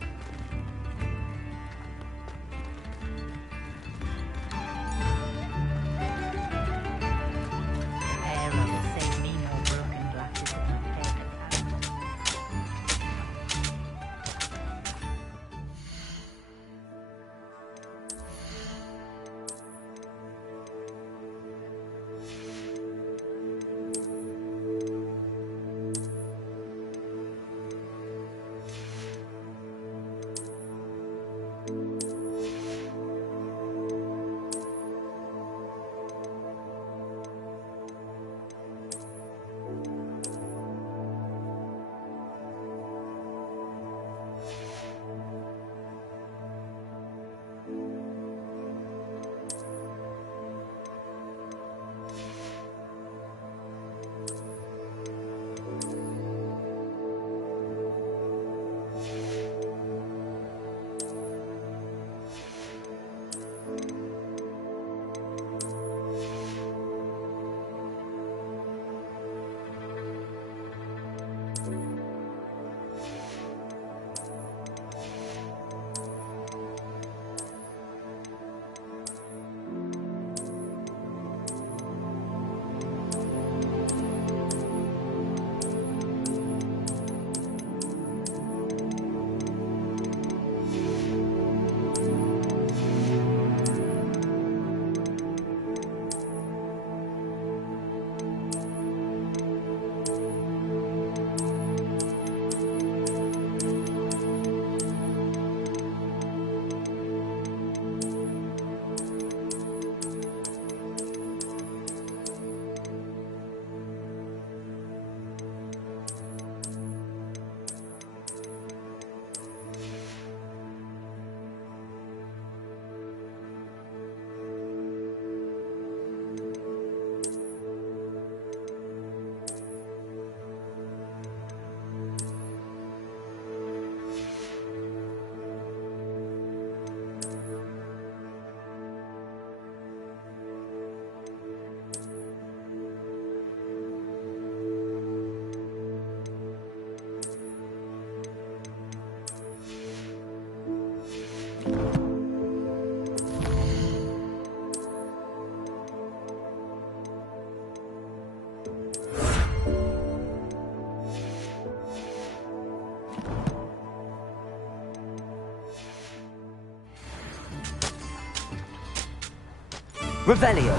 Revelio.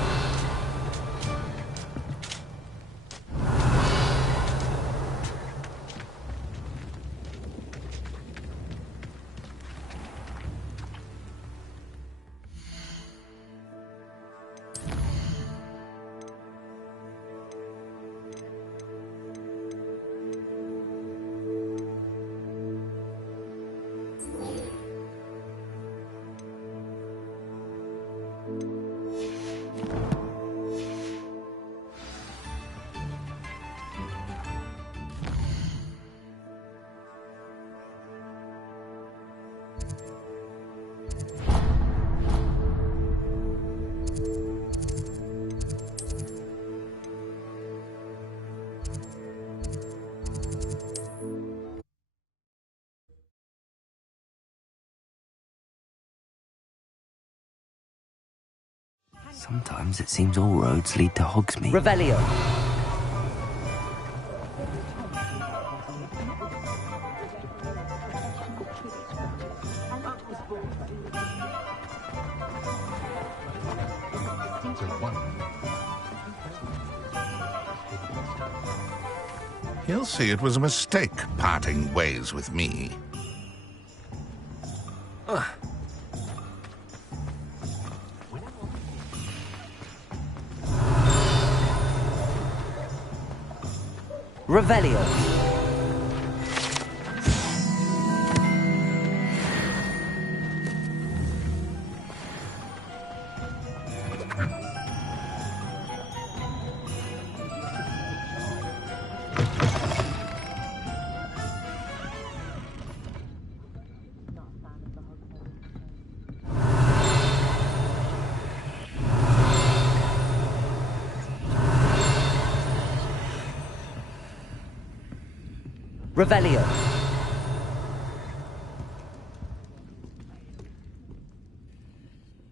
Sometimes it seems all roads lead to Hogsmeade. Revelio. He'll see it was a mistake parting ways with me. Revelio. Revelio.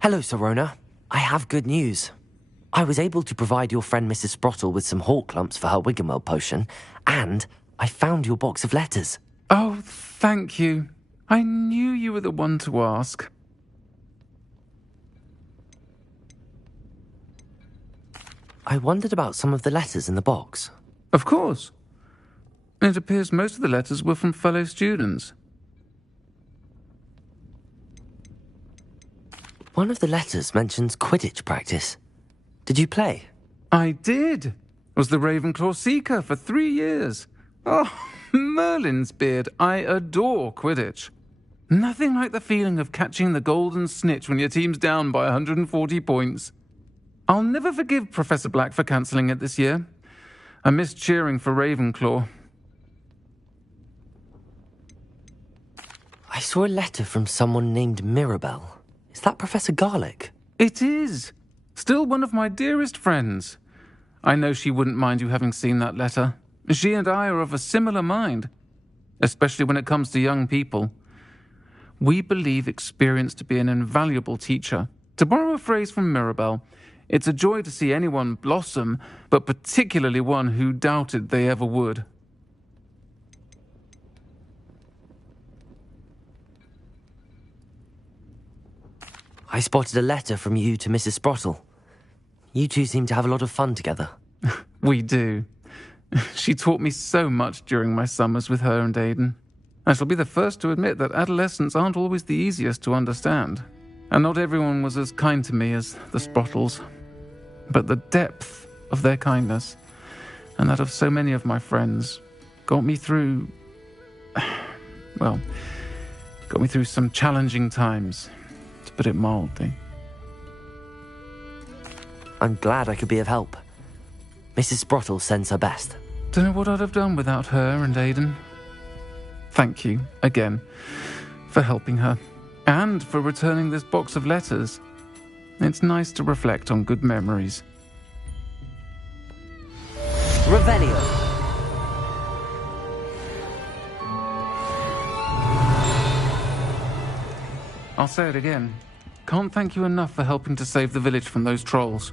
Hello, Sirona. I have good news. I was able to provide your friend Mrs. Sprottle with some hawk lumps for her Wiggenweld potion, and I found your box of letters. Oh, thank you. I knew you were the one to ask. I wondered about some of the letters in the box. Of course. It appears most of the letters were from fellow students. One of the letters mentions Quidditch practice. Did you play? I did. Was the Ravenclaw Seeker for 3 years. Oh, Merlin's beard. I adore Quidditch. Nothing like the feeling of catching the golden snitch when your team's down by 140 points. I'll never forgive Professor Black for cancelling it this year. I missed cheering for Ravenclaw. I saw a letter from someone named Mirabelle. Is that Professor Garlick? It is. Still one of my dearest friends. I know she wouldn't mind you having seen that letter. She and I are of a similar mind, especially when it comes to young people. We believe experience to be an invaluable teacher. To borrow a phrase from Mirabelle, it's a joy to see anyone blossom, but particularly one who doubted they ever would. I spotted a letter from you to Mrs. Sprottle. You two seem to have a lot of fun together. We do. She taught me so much during my summers with her and Aiden. I shall be the first to admit that adolescents aren't always the easiest to understand. And not everyone was as kind to me as the Sprottles. But the depth of their kindness, and that of so many of my friends, got me through... well, got me through some challenging times, to put it mildly. I'm glad I could be of help. Mrs. Sprottle sends her best. Don't know what I'd have done without her and Aiden. Thank you, again, for helping her, and for returning this box of letters. It's nice to reflect on good memories. Revelio. I'll say it again. Can't thank you enough for helping to save the village from those trolls.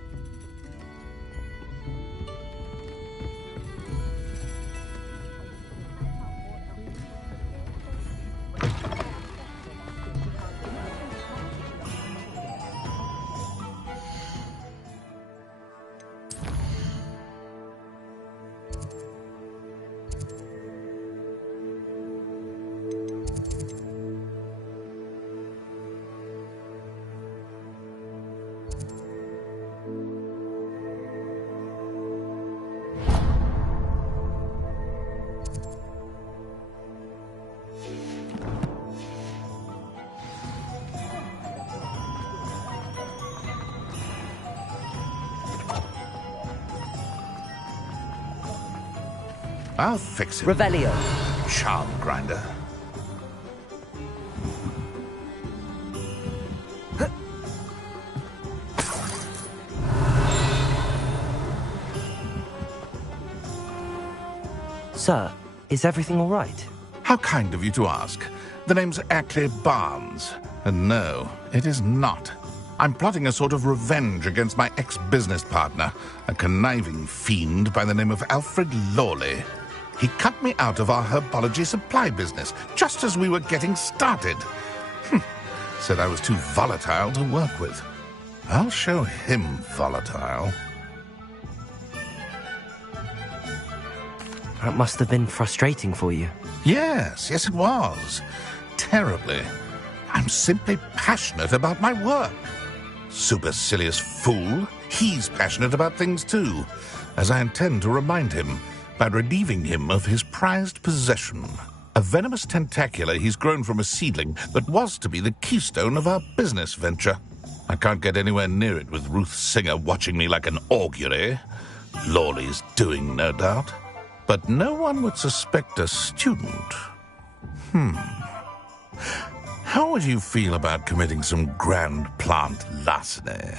I'll fix it. Revelio. Charm grinder. Sir, is everything all right? How kind of you to ask. The name's Ackley Barnes. And no, it is not. I'm plotting a sort of revenge against my ex-business partner, a conniving fiend by the name of Alfred Lawley. He cut me out of our herbology supply business just as we were getting started. Said I was too volatile to work with. I'll show him volatile. That must have been frustrating for you. Yes, it was. Terribly. I'm simply passionate about my work. Supercilious fool. He's passionate about things too, as I intend to remind him by relieving him of his prized possession, a venomous tentacula he's grown from a seedling that was to be the keystone of our business venture. I can't get anywhere near it with Ruth Singer watching me like an augury. Lawley's doing, no doubt. But no one would suspect a student. How would you feel about committing some grand plant larceny?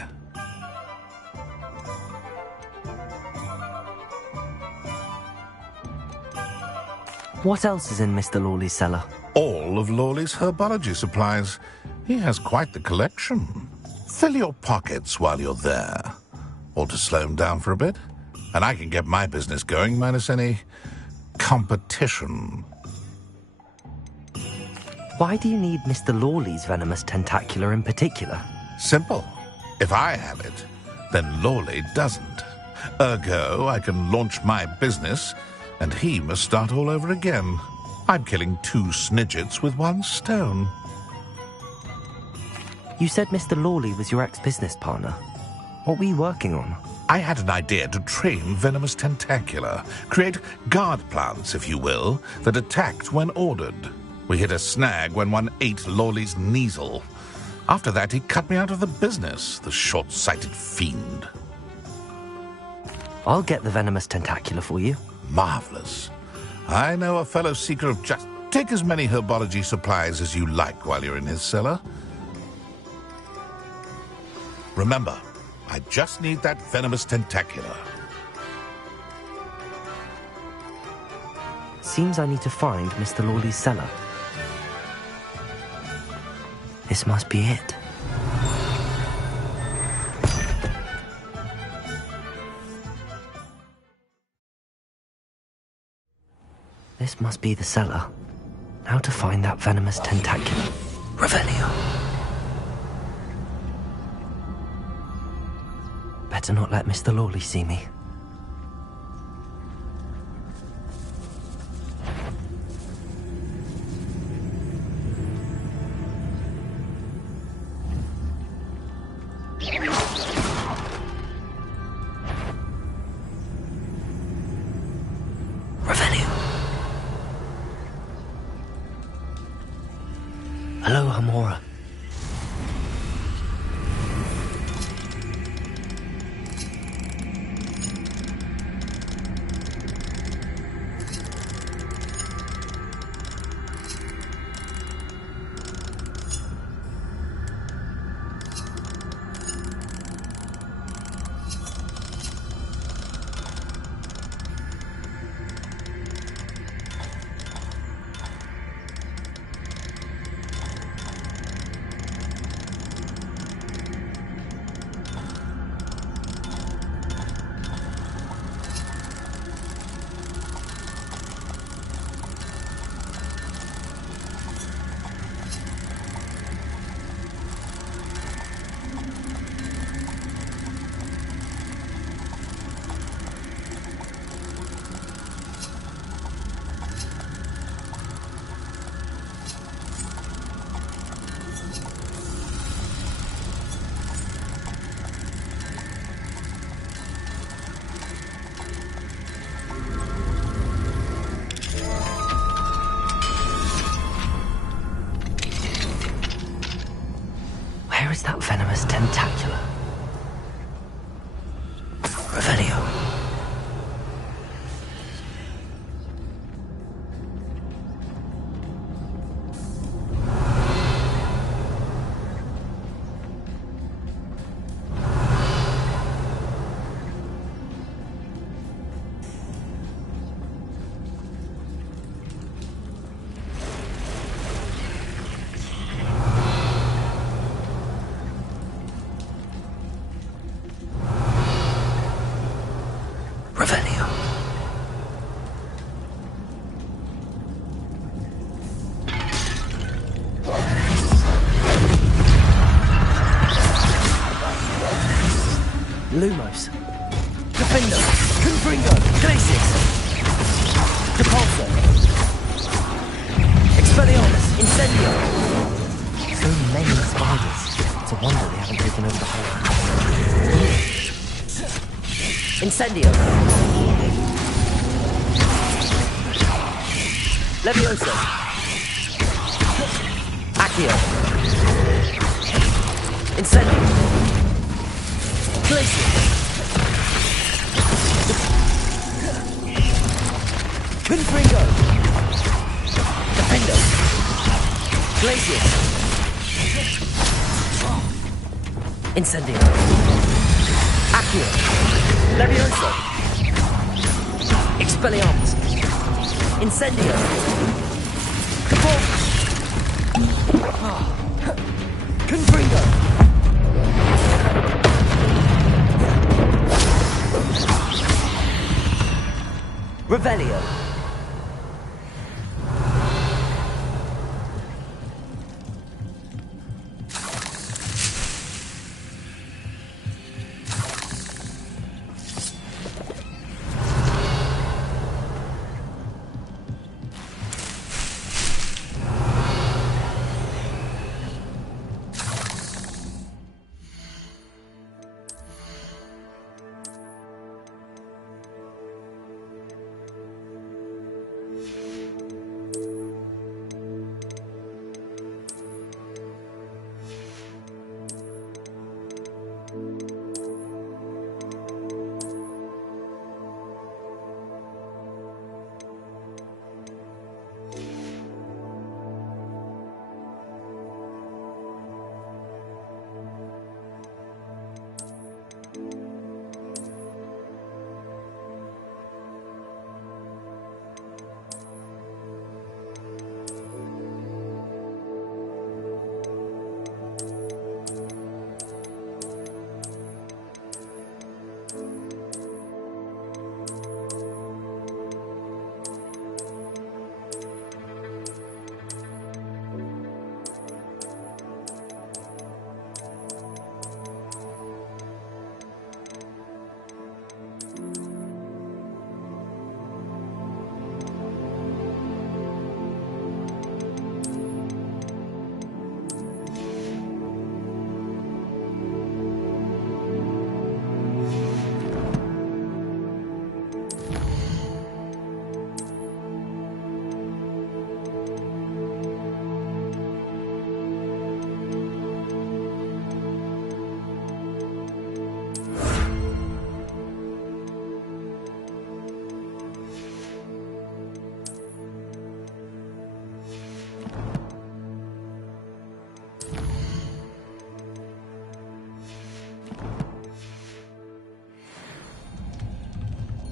What else is in Mr. Lawley's cellar? All of Lawley's herbology supplies. He has quite the collection. Fill your pockets while you're there. Or to slow him down for a bit. And I can get my business going minus any competition. Why do you need Mr. Lawley's venomous tentacular in particular? Simple. If I have it, then Lawley doesn't. Ergo, I can launch my business, and he must start all over again. I'm killing 2 snidgets with 1 stone. You said Mr. Lawley was your ex-business partner. What were you working on? I had an idea to train venomous tentacula, create guard plants, if you will, that attacked when ordered. We hit a snag when one ate Lawley's Kneasel. After that, he cut me out of the business, the short-sighted fiend. I'll get the venomous tentacula for you. Marvelous. I know a fellow seeker of just... Take as many herbology supplies as you like while you're in his cellar. Remember, I just need that venomous tentacula. Seems I need to find Mr. Lawley's cellar. This must be it. This must be the cellar. Now to find that venomous tentacula. Revelio. Better not let Mr. Lawley see me. Hello, Hamora. Where is that venomous tentacula? Revelio. Revelio. Lumos. Defendo. Confringo. Glacis. Depulso. Expelliarmus. Incendio. So many spiders. It's a wonder they haven't taken over the whole. Incendio. Levioso. Accio. Incendio. Glacier. Confringo. Defendo. Glacier. Incendio. Accio. Levioso. Expelliarmus. Incendio. Confringo. Revelio.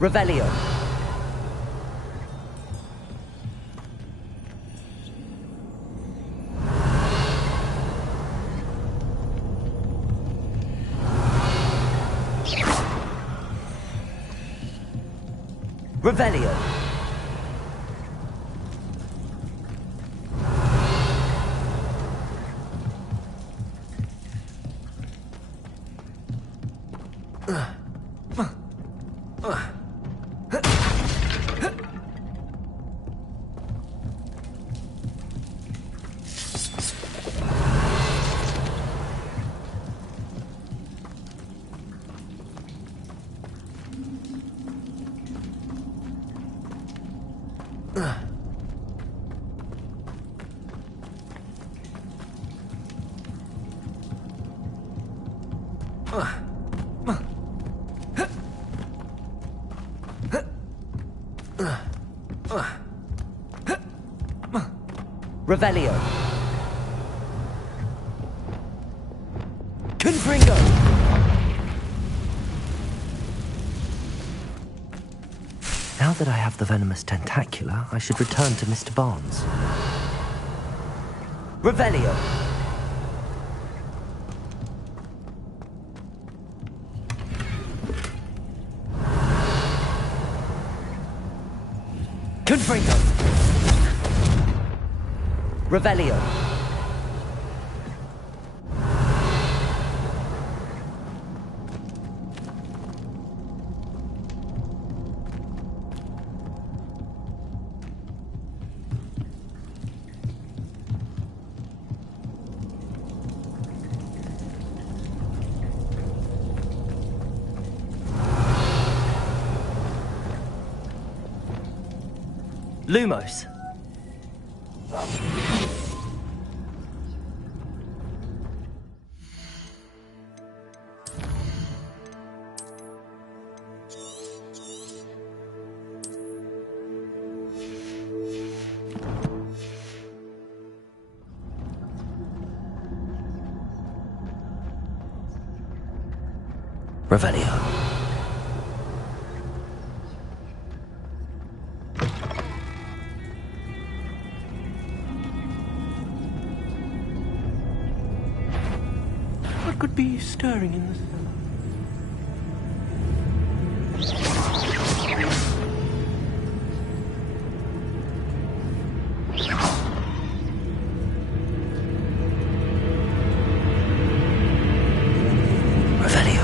Revelio. Revelio. Revelio. Confringo. Now that I have the venomous tentacula, I should return to Mr. Barnes. Revelio. Confringo. Revelio. Lumos. Revelio. What could be stirring in the cellar? Revelio.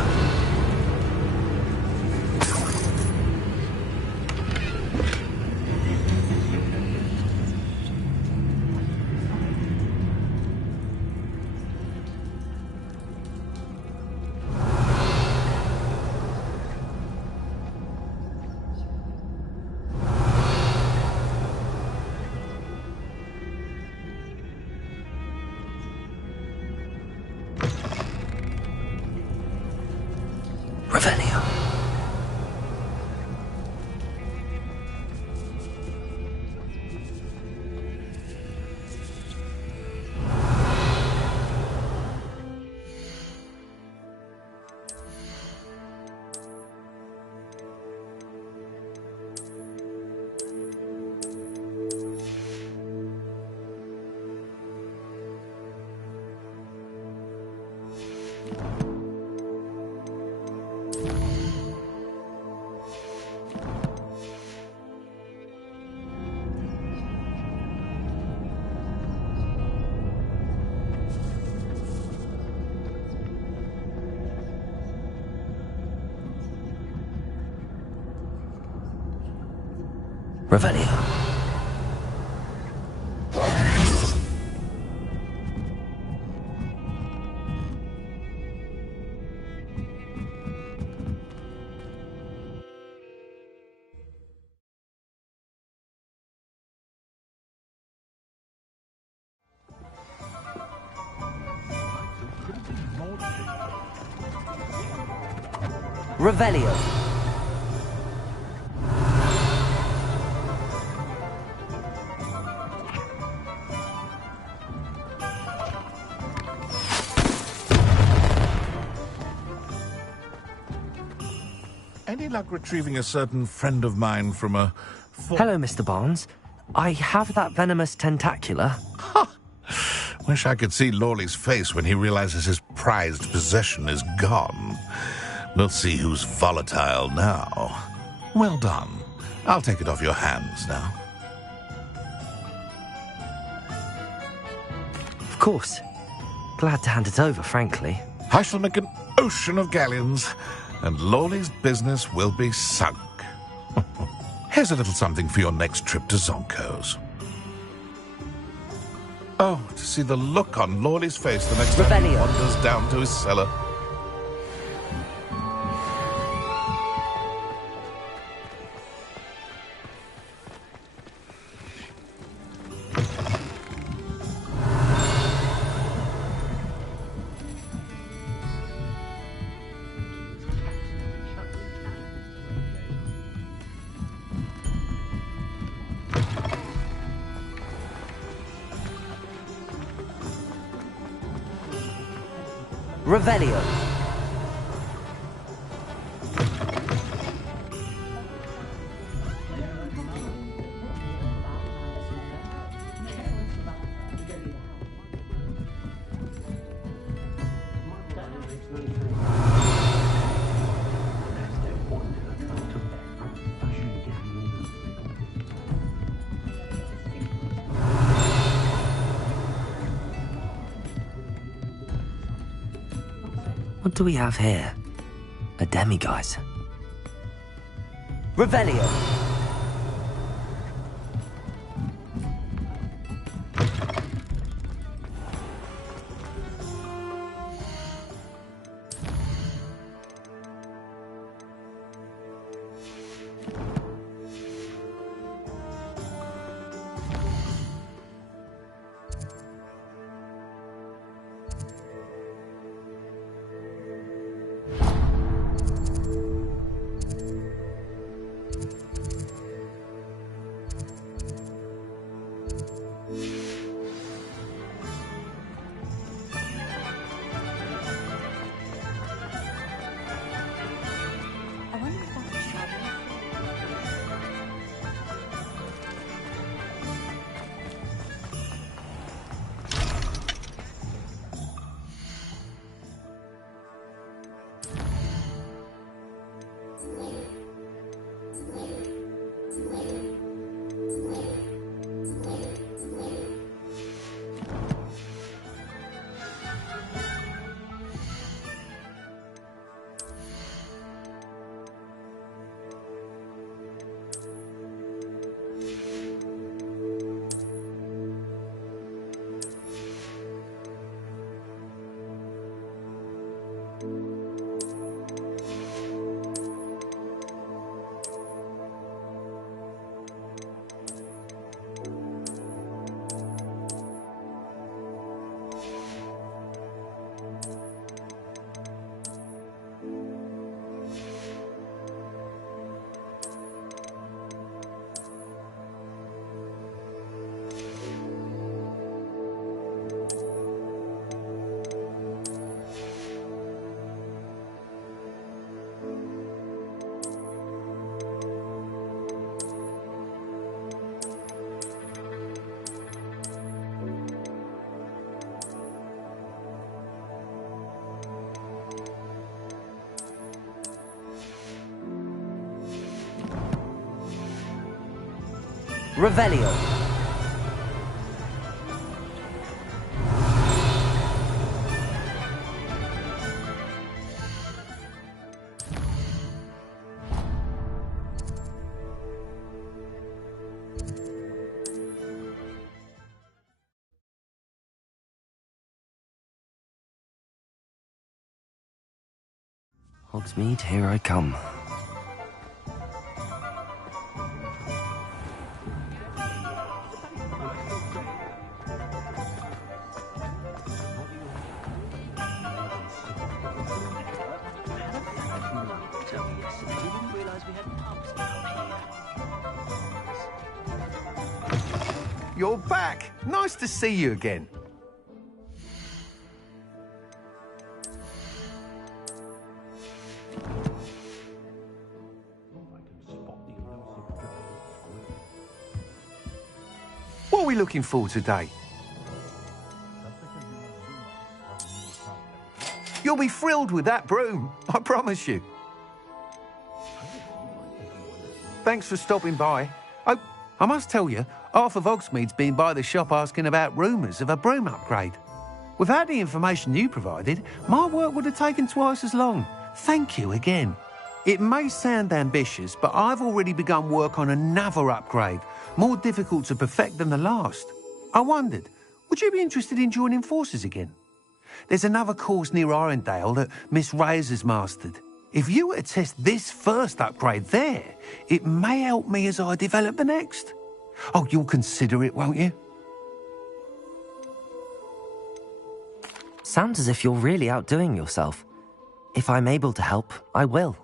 Revelio. Revelio. Revelio. Any luck retrieving a certain friend of mine from a... Hello, Mr. Barnes. I have that venomous tentacula. Wish I could see Lawley's face when he realizes his prized possession is gone. We'll see who's volatile now. Well done. I'll take it off your hands now. Of course. Glad to hand it over, frankly. I shall make an ocean of galleons, and Lawley's business will be sunk. Here's a little something for your next trip to Zonko's. Oh, to see the look on Lawley's face the next time he wanders down to his cellar. Revelio. What do we have here? A demiguise. Revelio. Revelio. Hogsmeade, here I come. You're back. Nice to see you again. What are we looking for today? You'll be thrilled with that broom, I promise you. Thanks for stopping by. Oh, I must tell you, half of Hogsmeade's been by the shop asking about rumours of a broom upgrade. Without the information you provided, my work would have taken twice as long. Thank you again. It may sound ambitious, but I've already begun work on another upgrade, more difficult to perfect than the last. I wondered, would you be interested in joining forces again? There's another course near Arendelle that Miss Reyes has mastered. If you were to test this first upgrade there, it may help me as I develop the next. Oh, you'll consider it, won't you? Sounds as if you're really outdoing yourself. If I'm able to help, I will.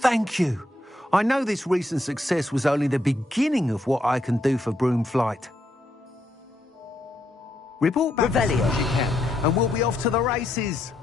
Thank you. I know this recent success was only the beginning of what I can do for broom flight. Report back as soon as you can, and we'll be off to the races.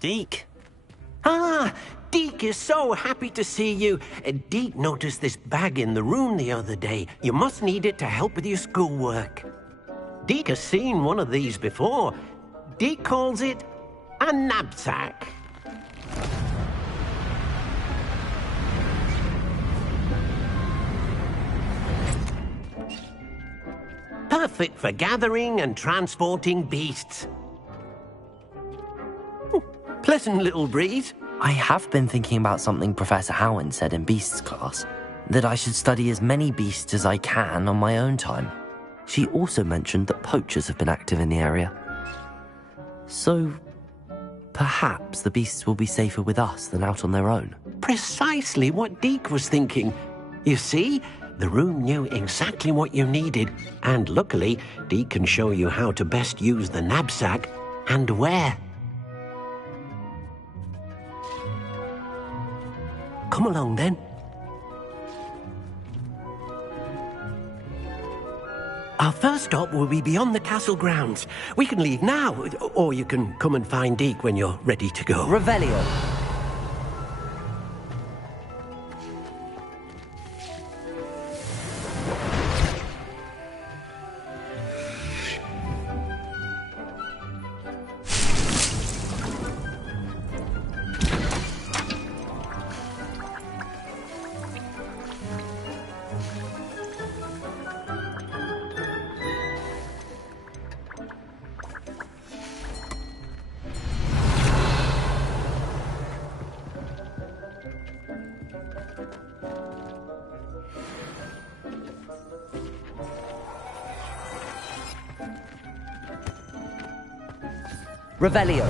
Deke. Ah, Deke is so happy to see you. Deke noticed this bag in the room the other day. You must need it to help with your schoolwork. Deke has seen one of these before. Deke calls it a knapsack. Perfect for gathering and transporting beasts. Pleasant little breeze. I have been thinking about something Professor Howin said in Beasts class, that I should study as many beasts as I can on my own time. She also mentioned that poachers have been active in the area. So, perhaps the beasts will be safer with us than out on their own. Precisely what Deke was thinking. You see, the room knew exactly what you needed, and luckily, Deke can show you how to best use the knapsack and where. Come along, then. Our first stop will be beyond the castle grounds. We can leave now, or you can come and find Deke when you're ready to go. Revelio. Revelio.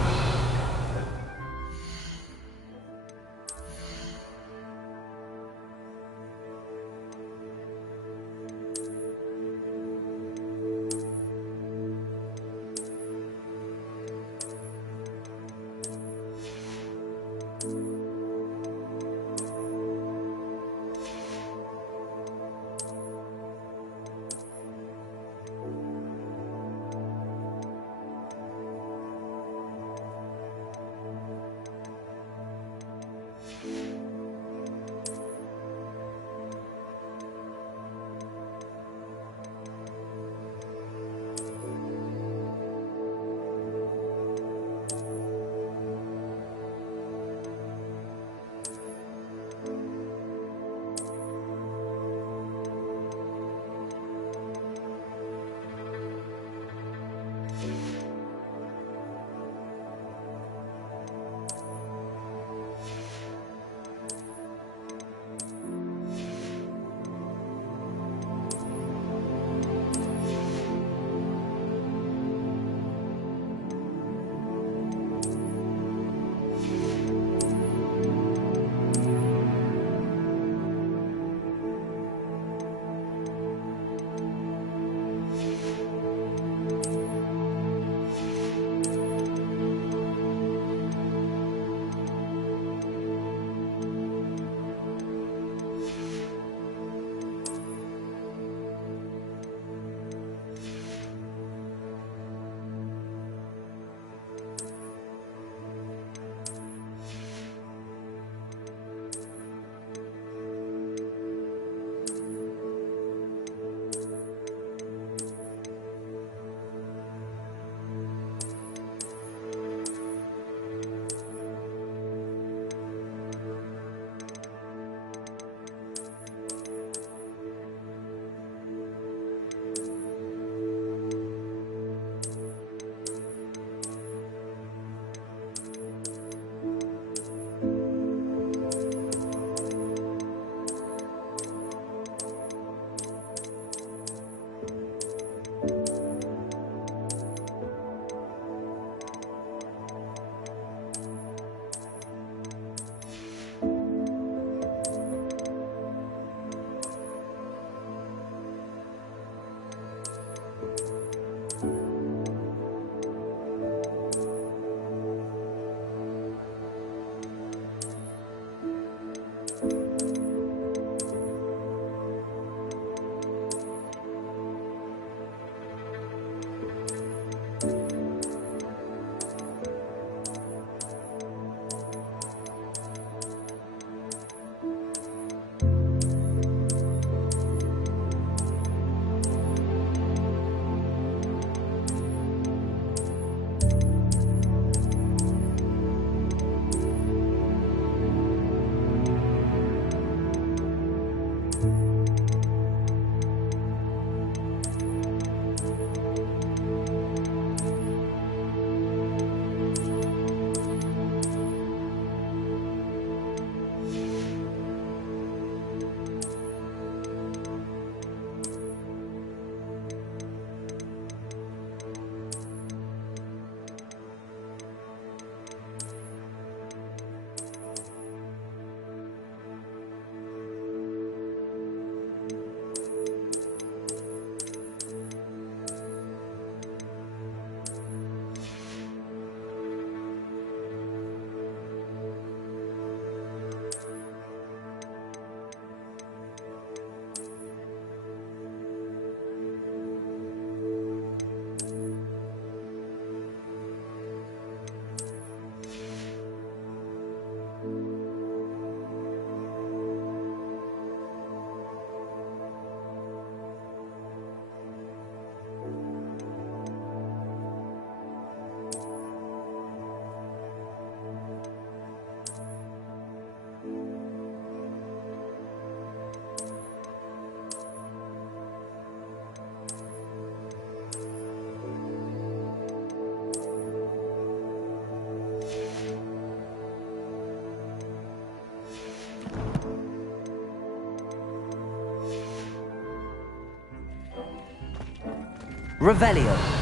Revelio.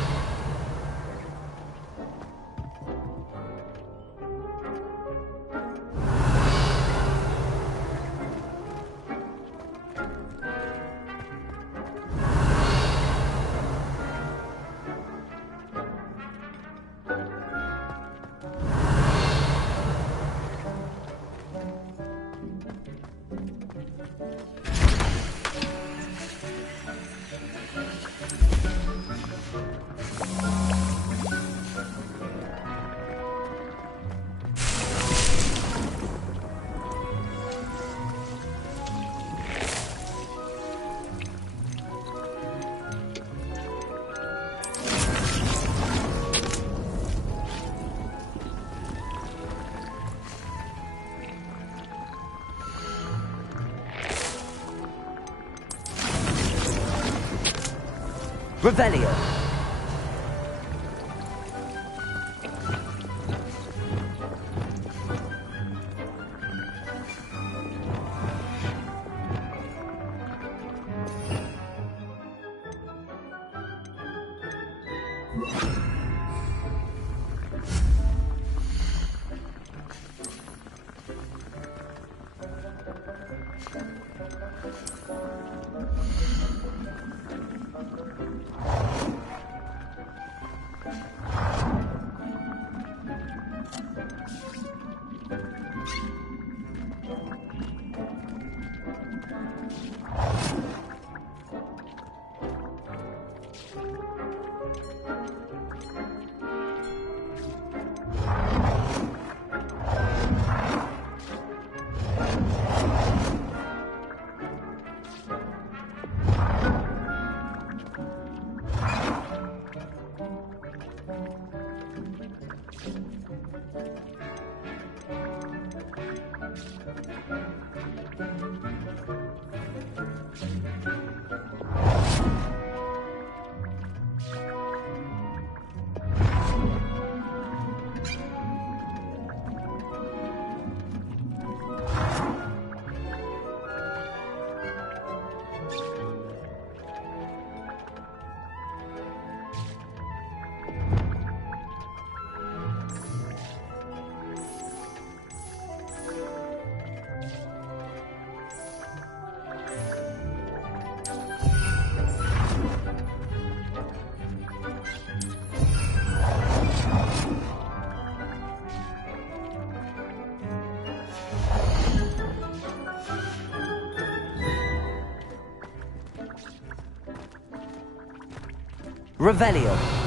Revelio. Revelio.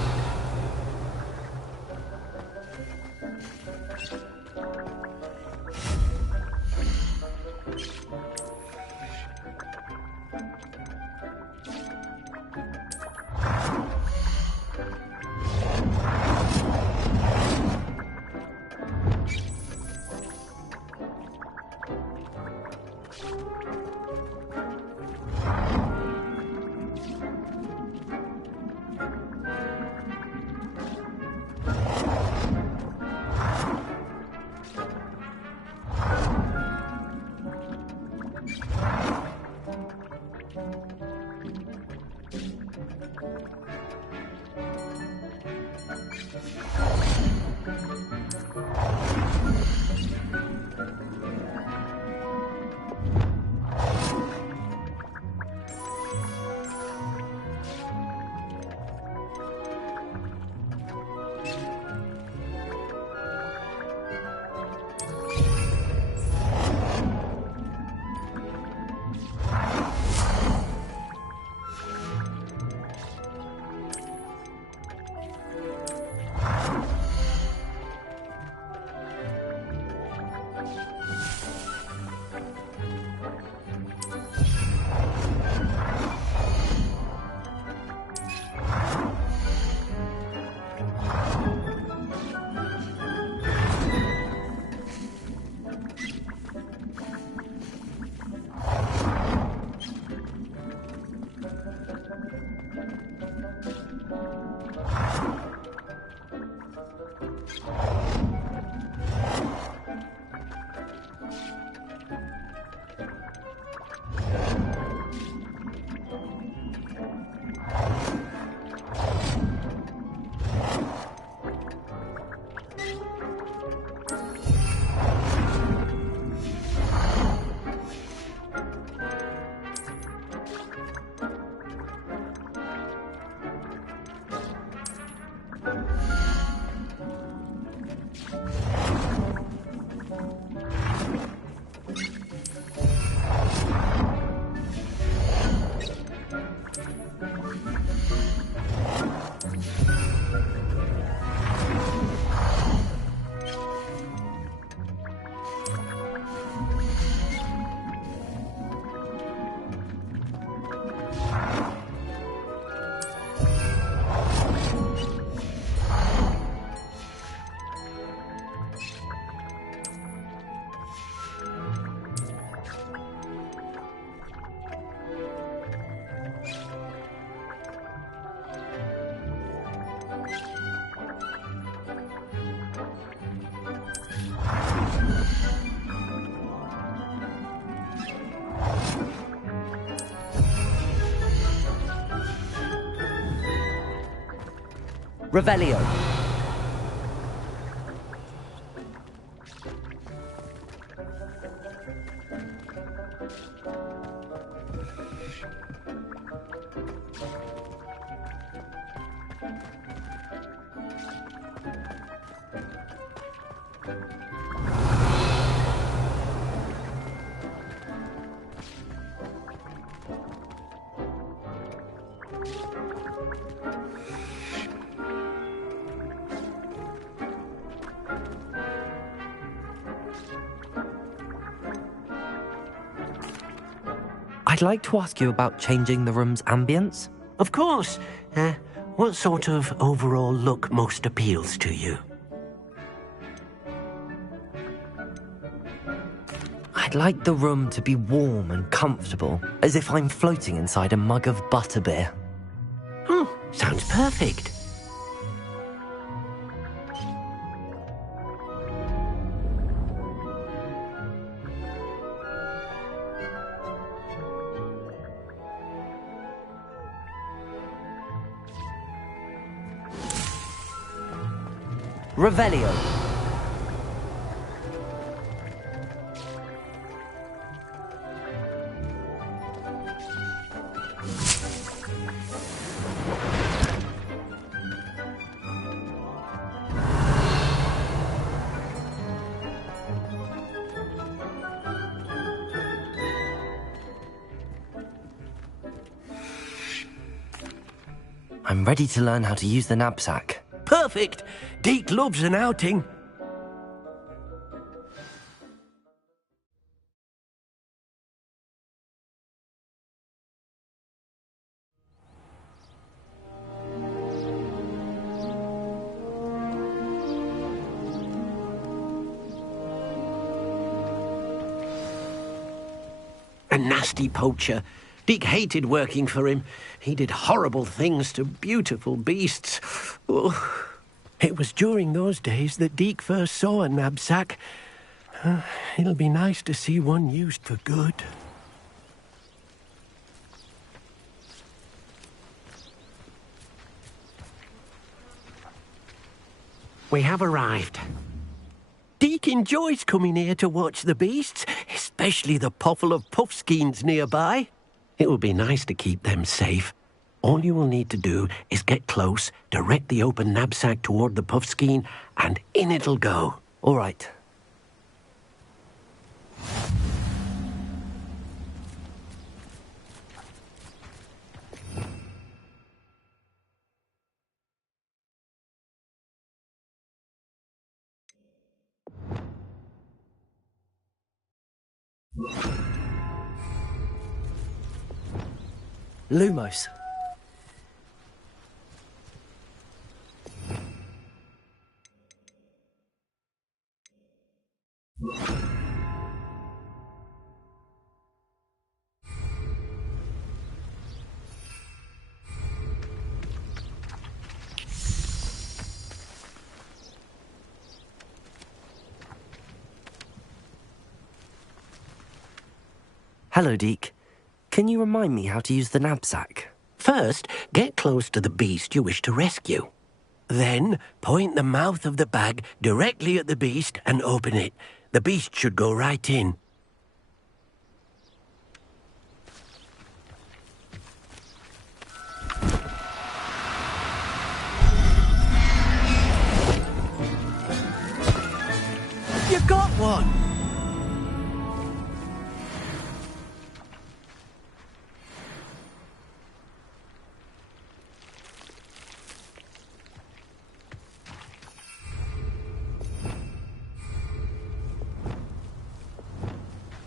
Revelio. I'd like to ask you about changing the room's ambience. Of course. What sort of overall look most appeals to you? I'd like the room to be warm and comfortable, as if I'm floating inside a mug of butterbeer. Oh, sounds perfect. Revelio. I'm ready to learn how to use the knapsack. Perfect! Deke loves an outing. A nasty poacher. Deke hated working for him. He did horrible things to beautiful beasts. Oh. It was during those days that Deke first saw a knapsack. It'll be nice to see one used for good. We have arrived. Deke enjoys coming here to watch the beasts, especially the potful of puffskeins nearby. It will be nice to keep them safe. All you will need to do is get close, direct the open knapsack toward the puffskein, and in it'll go. All right. Lumos. Hello, Deke. Can you remind me how to use the knapsack? First, get close to the beast you wish to rescue. Then, point the mouth of the bag directly at the beast and open it. The beast should go right in. You got one!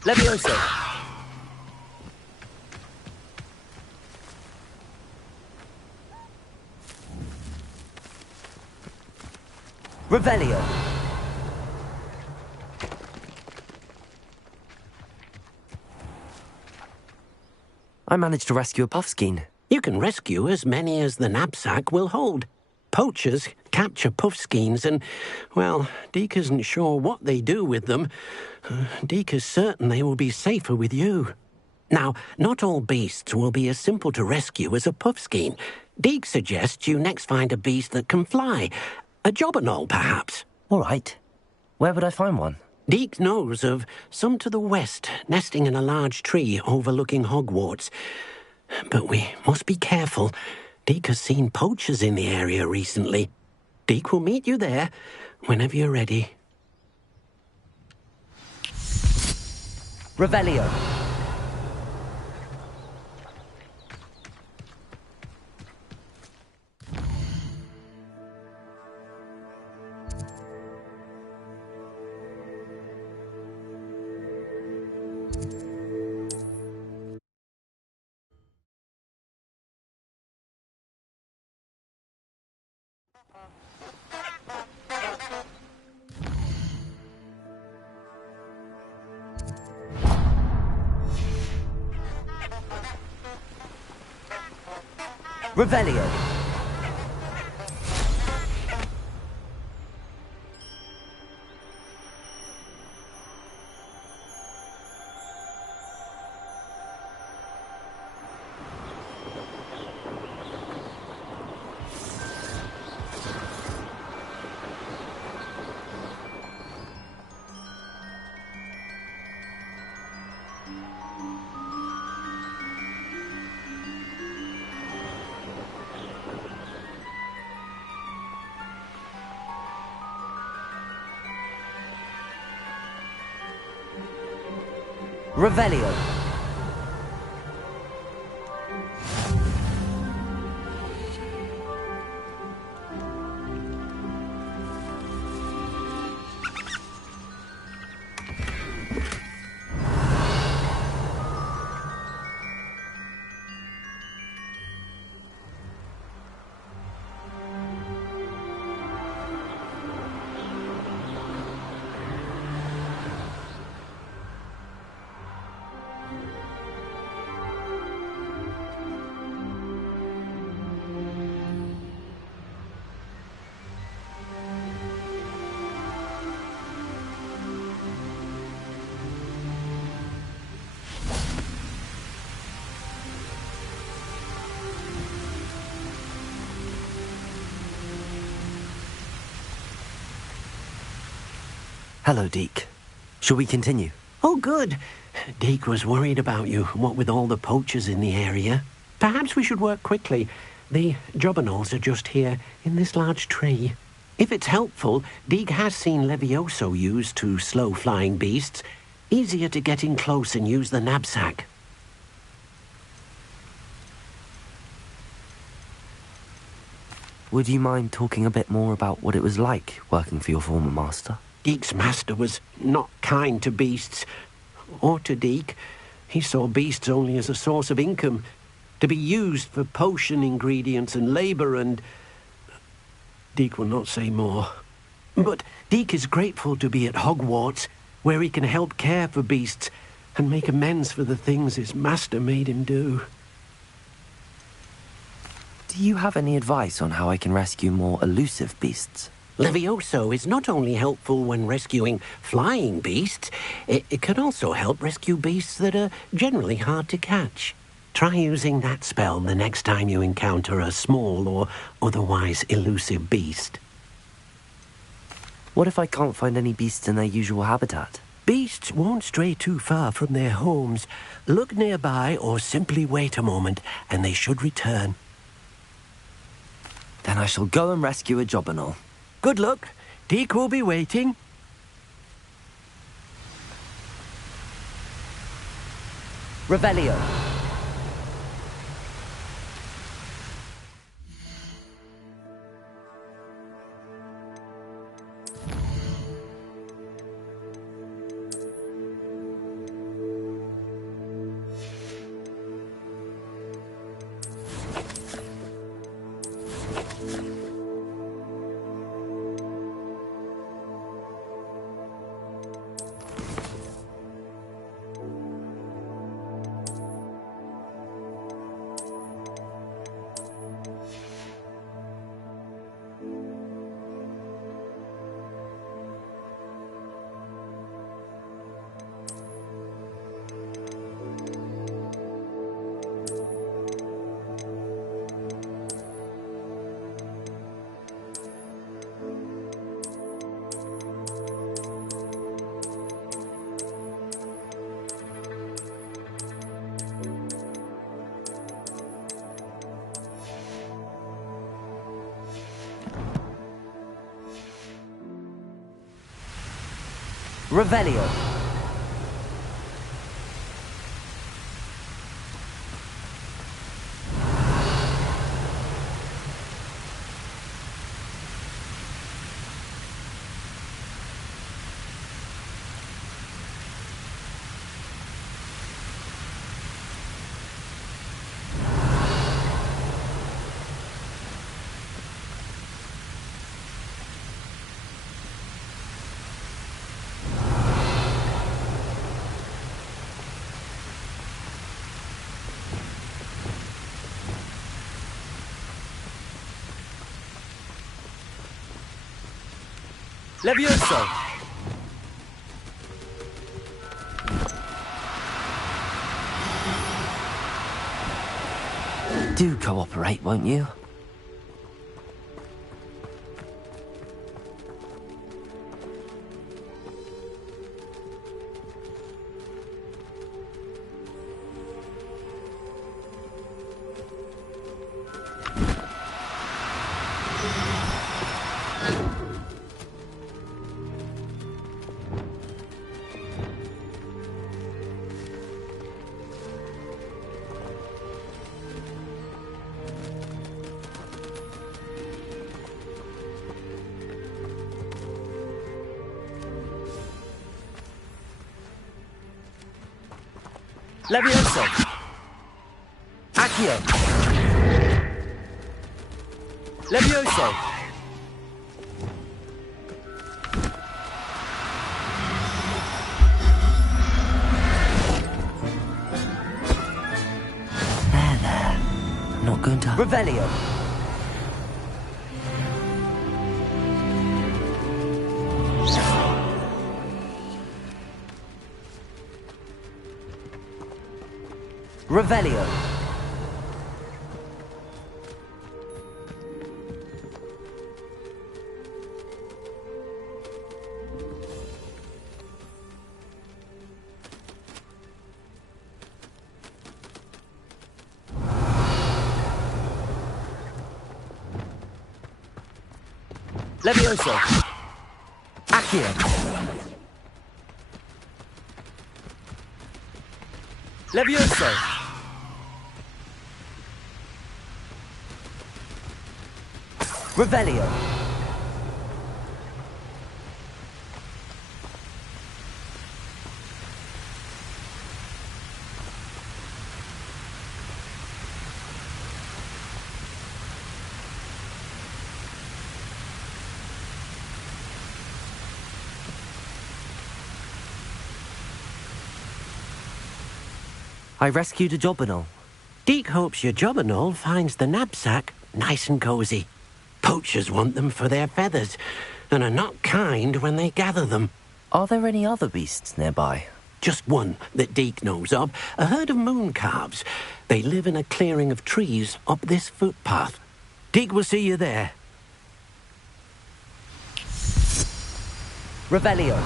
Levioso. Revelio. I managed to rescue a puffskein. You can rescue as many as the knapsack will hold. Poachers capture puffskeins and, well, Deke isn't sure what they do with them. Deke is certain they will be safer with you. Now, not all beasts will be as simple to rescue as a puffskein. Deke suggests you next find a beast that can fly. A jobberknoll, perhaps. All right. Where would I find one? Deke knows of some to the west, nesting in a large tree overlooking Hogwarts. But we must be careful. Deke has seen poachers in the area recently. Deke will meet you there whenever you're ready. Revelio. Revelio. Revelio. Hello, Deke. Shall we continue? Oh, good. Deke was worried about you, what with all the poachers in the area. Perhaps we should work quickly. The jobberknolls are just here, in this large tree. If it's helpful, Deke has seen Levioso used to slow flying beasts. Easier to get in close and use the knapsack. Would you mind talking a bit more about what it was like working for your former master? Deke's master was not kind to beasts, or to Deke. He saw beasts only as a source of income, to be used for potion ingredients and labour and... Deke will not say more. But Deke is grateful to be at Hogwarts, where he can help care for beasts and make amends for the things his master made him do. Do you have any advice on how I can rescue more elusive beasts? Levioso is not only helpful when rescuing flying beasts, it can also help rescue beasts that are generally hard to catch. Try using that spell the next time you encounter a small or otherwise elusive beast. What if I can't find any beasts in their usual habitat? Beasts won't stray too far from their homes. Look nearby or simply wait a moment and they should return. Then I shall go and rescue a jobberknoll. Good luck. Deke will be waiting. Revelio. Revelio. Levioso! Do cooperate, won't you? Levioso! Accio! Levioso! There. I'm not going to... Revelio! Revelio. Levioso. Accio. Levioso. Revelio. I rescued a jobberknoll. Deke hopes your jobberknoll finds the knapsack nice and cosy. Poachers want them for their feathers, and are not kind when they gather them. Are there any other beasts nearby? Just one that Deke knows of, a herd of moon calves. They live in a clearing of trees up this footpath. Deke will see you there. Revelio.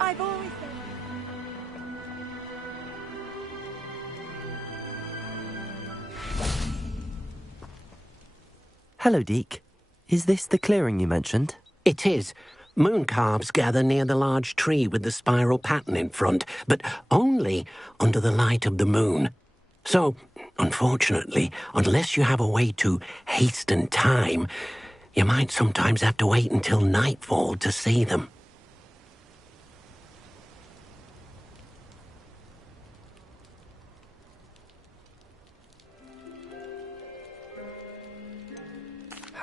I've always said... Hello, Deke. Is this the clearing you mentioned? It is. Moon calves gather near the large tree with the spiral pattern in front, but only under the light of the moon. So, unfortunately, unless you have a way to hasten time, you might sometimes have to wait until nightfall to see them.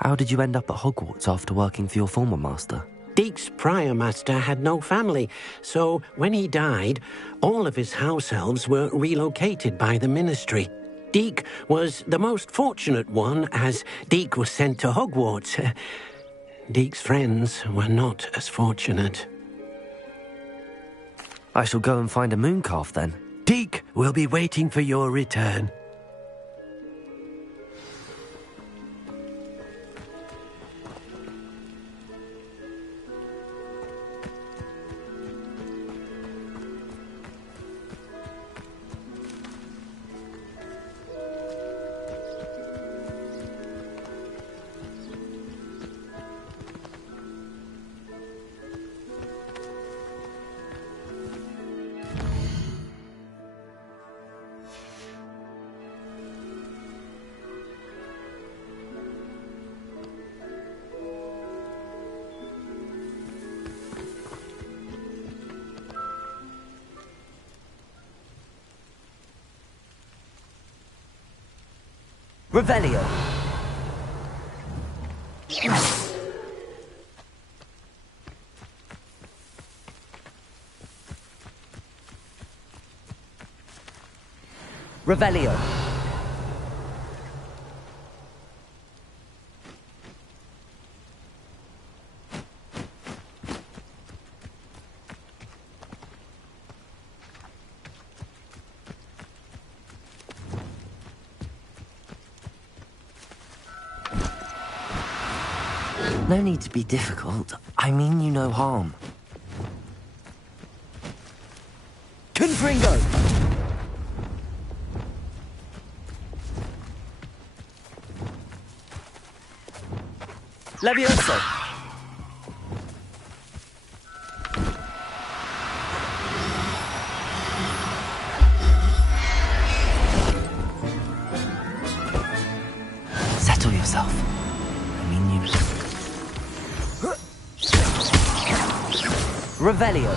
How did you end up at Hogwarts after working for your former master? Deek's prior master had no family, so when he died, all of his house elves were relocated by the ministry. Deek was the most fortunate one, as Deek was sent to Hogwarts. Deek's friends were not as fortunate. I shall go and find a mooncalf then. Deek will be waiting for your return. Revelio. Revelio. No need to be difficult. I mean you no harm. Confringo! Levioso! Settle yourself. I mean you... Revelio.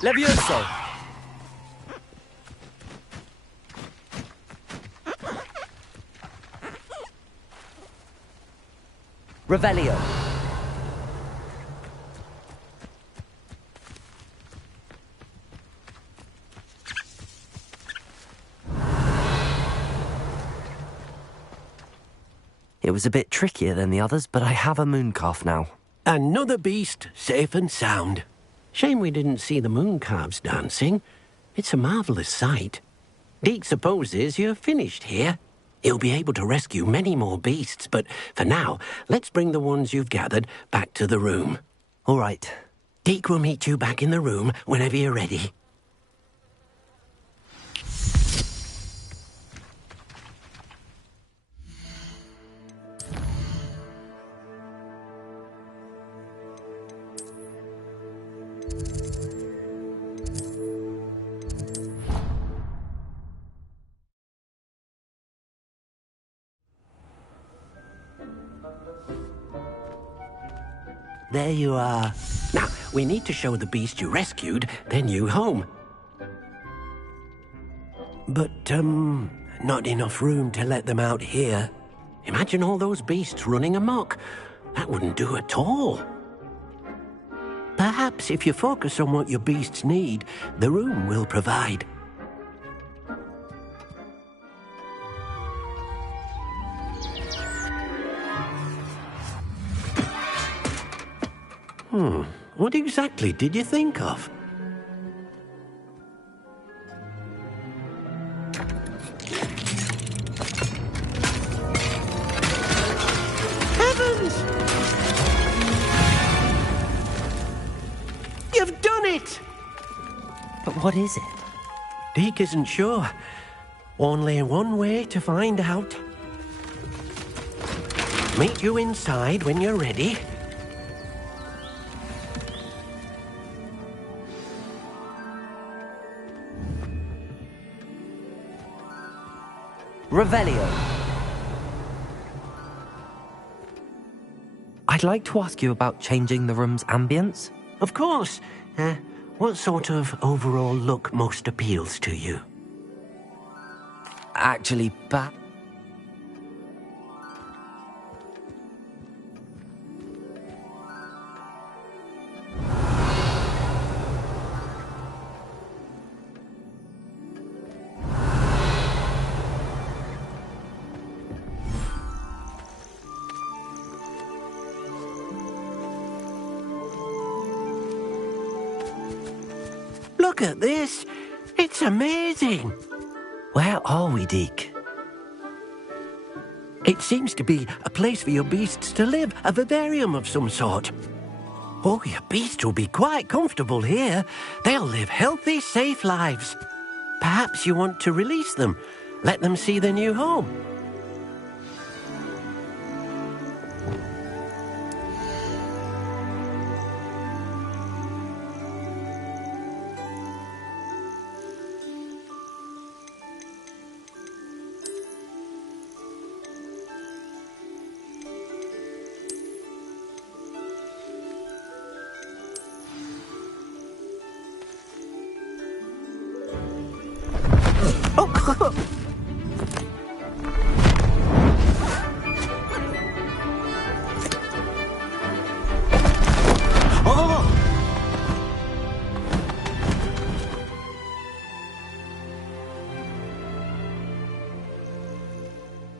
Levioso. Revelio. It was a bit trickier than the others, but I have a mooncalf now. Another beast, safe and sound. Shame we didn't see the mooncalves dancing. It's a marvellous sight. Deek supposes you're finished here. He'll be able to rescue many more beasts, but for now, let's bring the ones you've gathered back to the room. All right. Deek will meet you back in the room whenever you're ready. There you are. Now, we need to show the beast you rescued their new home. But, not enough room to let them out here. Imagine all those beasts running amok. That wouldn't do at all. Perhaps if you focus on what your beasts need, the room will provide. What exactly did you think of? Heavens! You've done it! But what is it? Deek isn't sure. Only one way to find out. Meet you inside when you're ready. Revelio. I'd like to ask you about changing the room's ambience. Of course. What sort of overall look most appeals to you? Actually, Look at this. It's amazing. Where are we, Deke? It seems to be a place for your beasts to live, a vivarium of some sort. Oh, your beasts will be quite comfortable here. They'll live healthy, safe lives. Perhaps you want to release them, let them see their new home.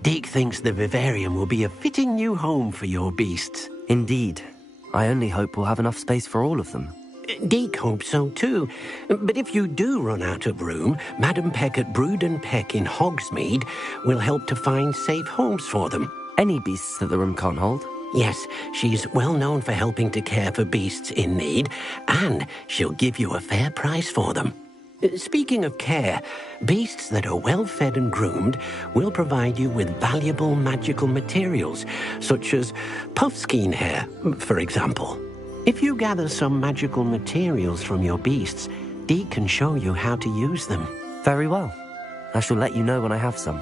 Deke thinks the vivarium will be a fitting new home for your beasts. Indeed. I only hope we'll have enough space for all of them. Deke hopes so too. But if you do run out of room, Madam Peck at Brood and Peck in Hogsmeade will help to find safe homes for them. Any beasts that the room can't hold? Yes, she's well known for helping to care for beasts in need, and she'll give you a fair price for them. Speaking of care, beasts that are well fed and groomed will provide you with valuable magical materials, such as puffskein hair, for example. If you gather some magical materials from your beasts, Deke can show you how to use them. Very well. I shall let you know when I have some.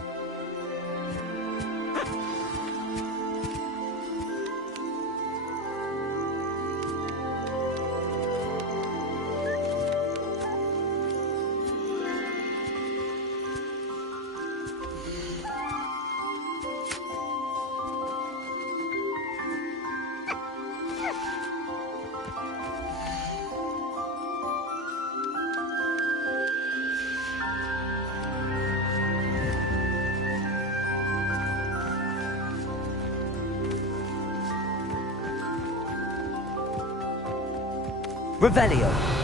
Revelio.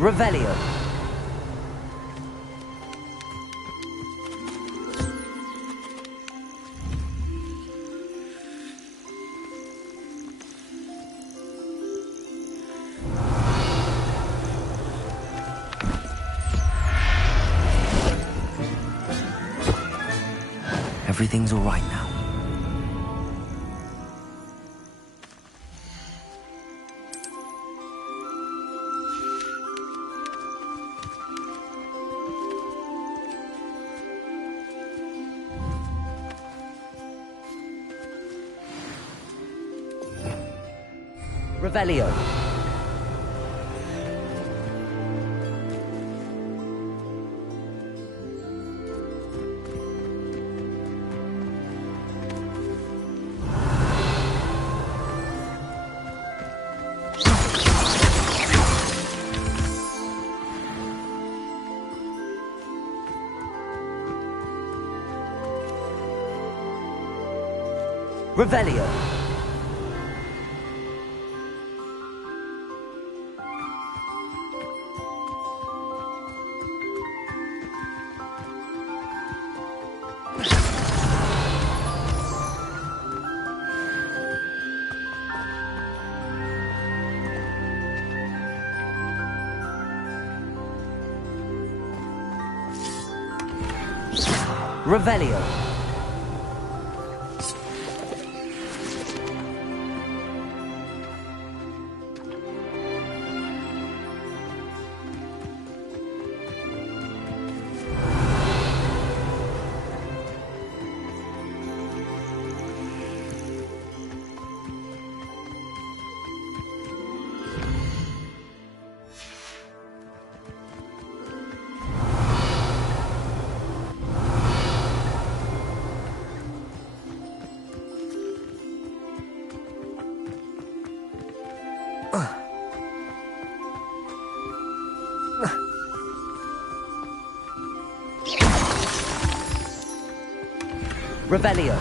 Revelio. Everything's all right now. Revelio. Revelio. Revelio. Revelio.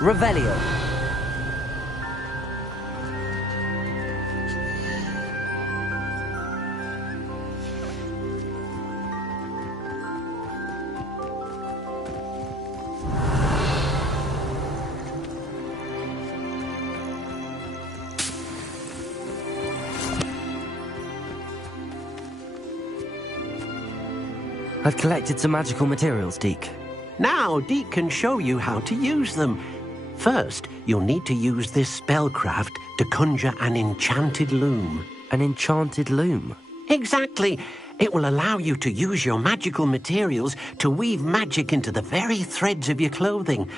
Revelio. I've collected some magical materials, Deke. Now, Deke can show you how to use them. First, you'll need to use this spellcraft to conjure an enchanted loom. An enchanted loom? Exactly. It will allow you to use your magical materials to weave magic into the very threads of your clothing,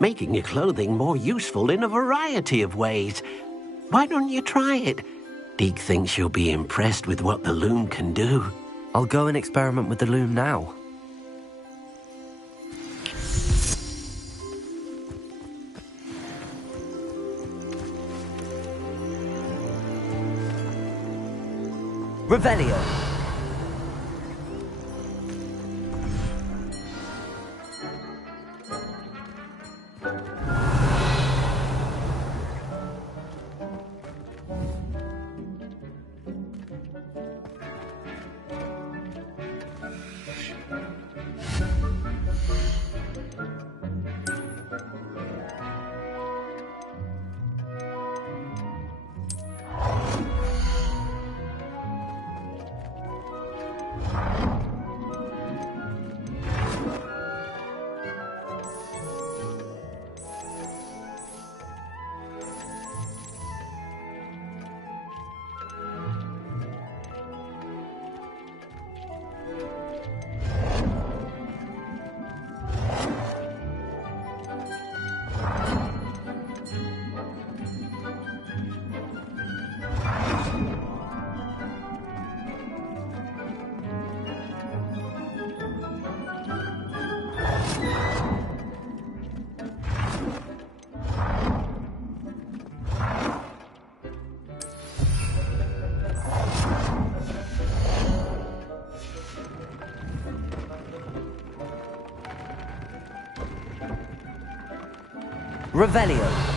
making your clothing more useful in a variety of ways. Why don't you try it? Deke thinks you'll be impressed with what the loom can do. I'll go and experiment with the loom now. Revelio. Revelio.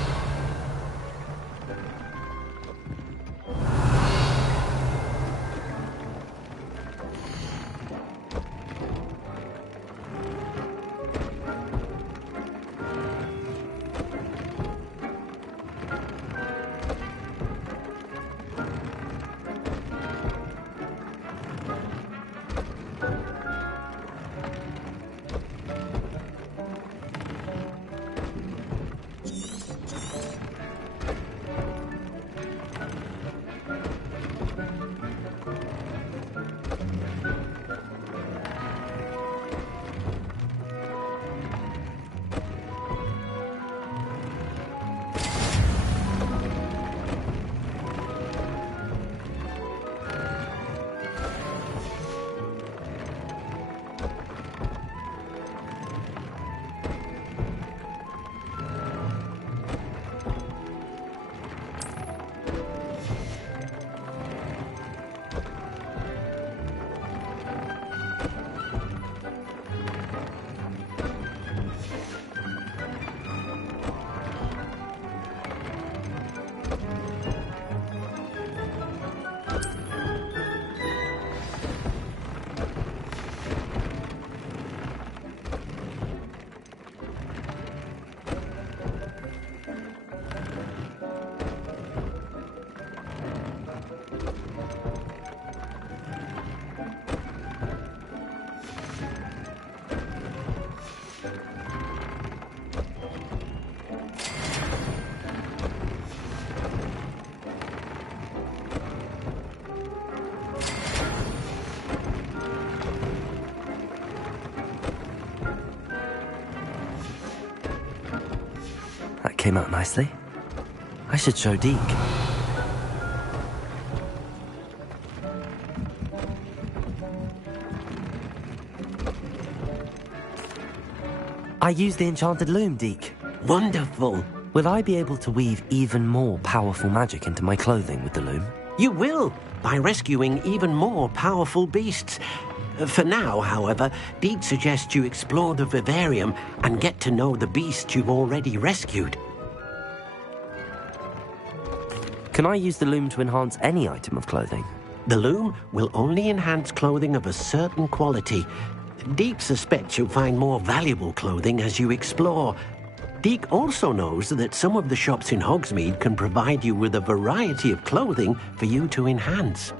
Came out nicely. I should show Deke. I used the enchanted loom, Deke. Wonderful. Will I be able to weave even more powerful magic into my clothing with the loom? You will, by rescuing even more powerful beasts. For now, however, Deke suggests you explore the vivarium and get to know the beasts you've already rescued. Can I use the loom to enhance any item of clothing? The loom will only enhance clothing of a certain quality. Deke suspects you'll find more valuable clothing as you explore. Deke also knows that some of the shops in Hogsmeade can provide you with a variety of clothing for you to enhance.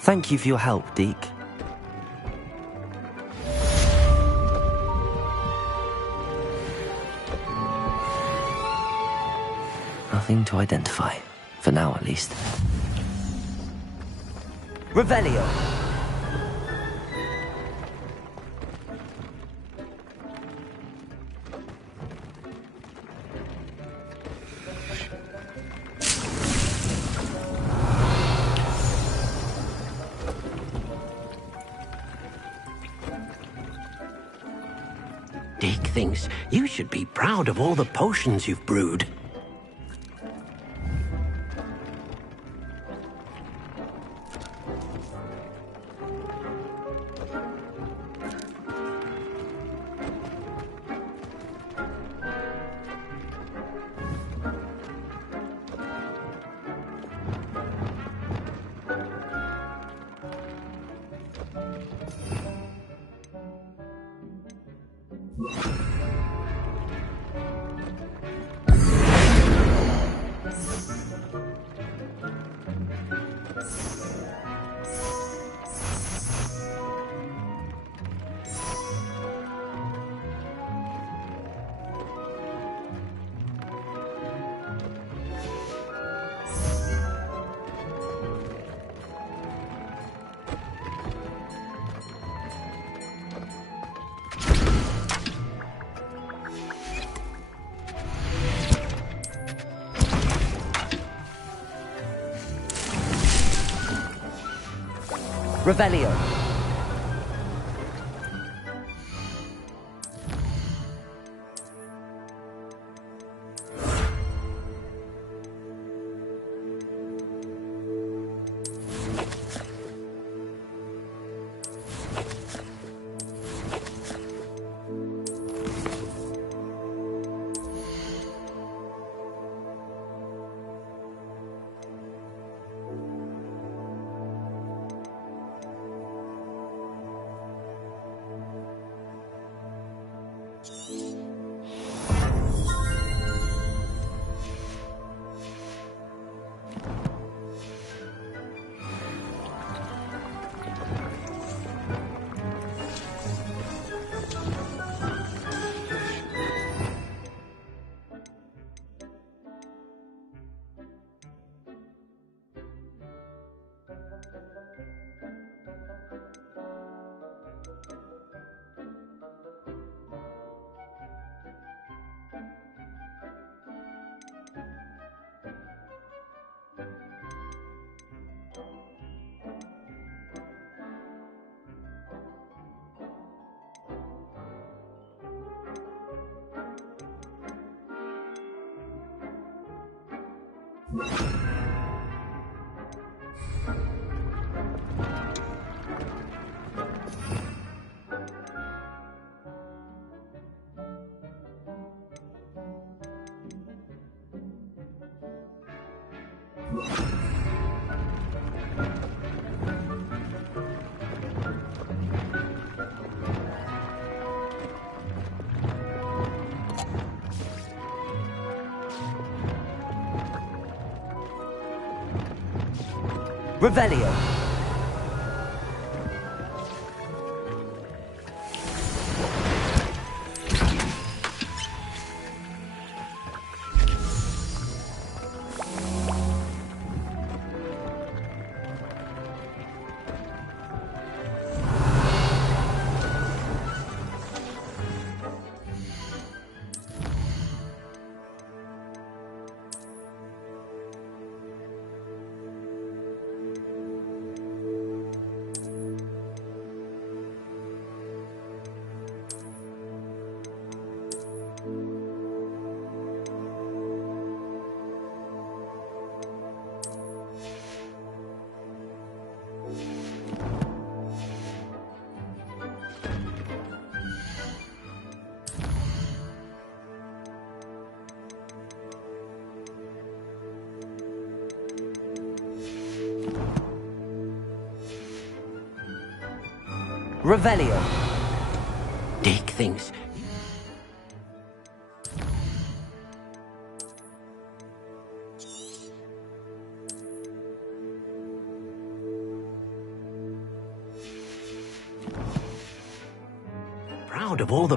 Thank you for your help, Deke. Nothing to identify. For now, at least. Revelio. Deke thinks you should be proud of all the potions you've brewed. Revelio. Revelio. Revelio. Dick thinks... proud of all the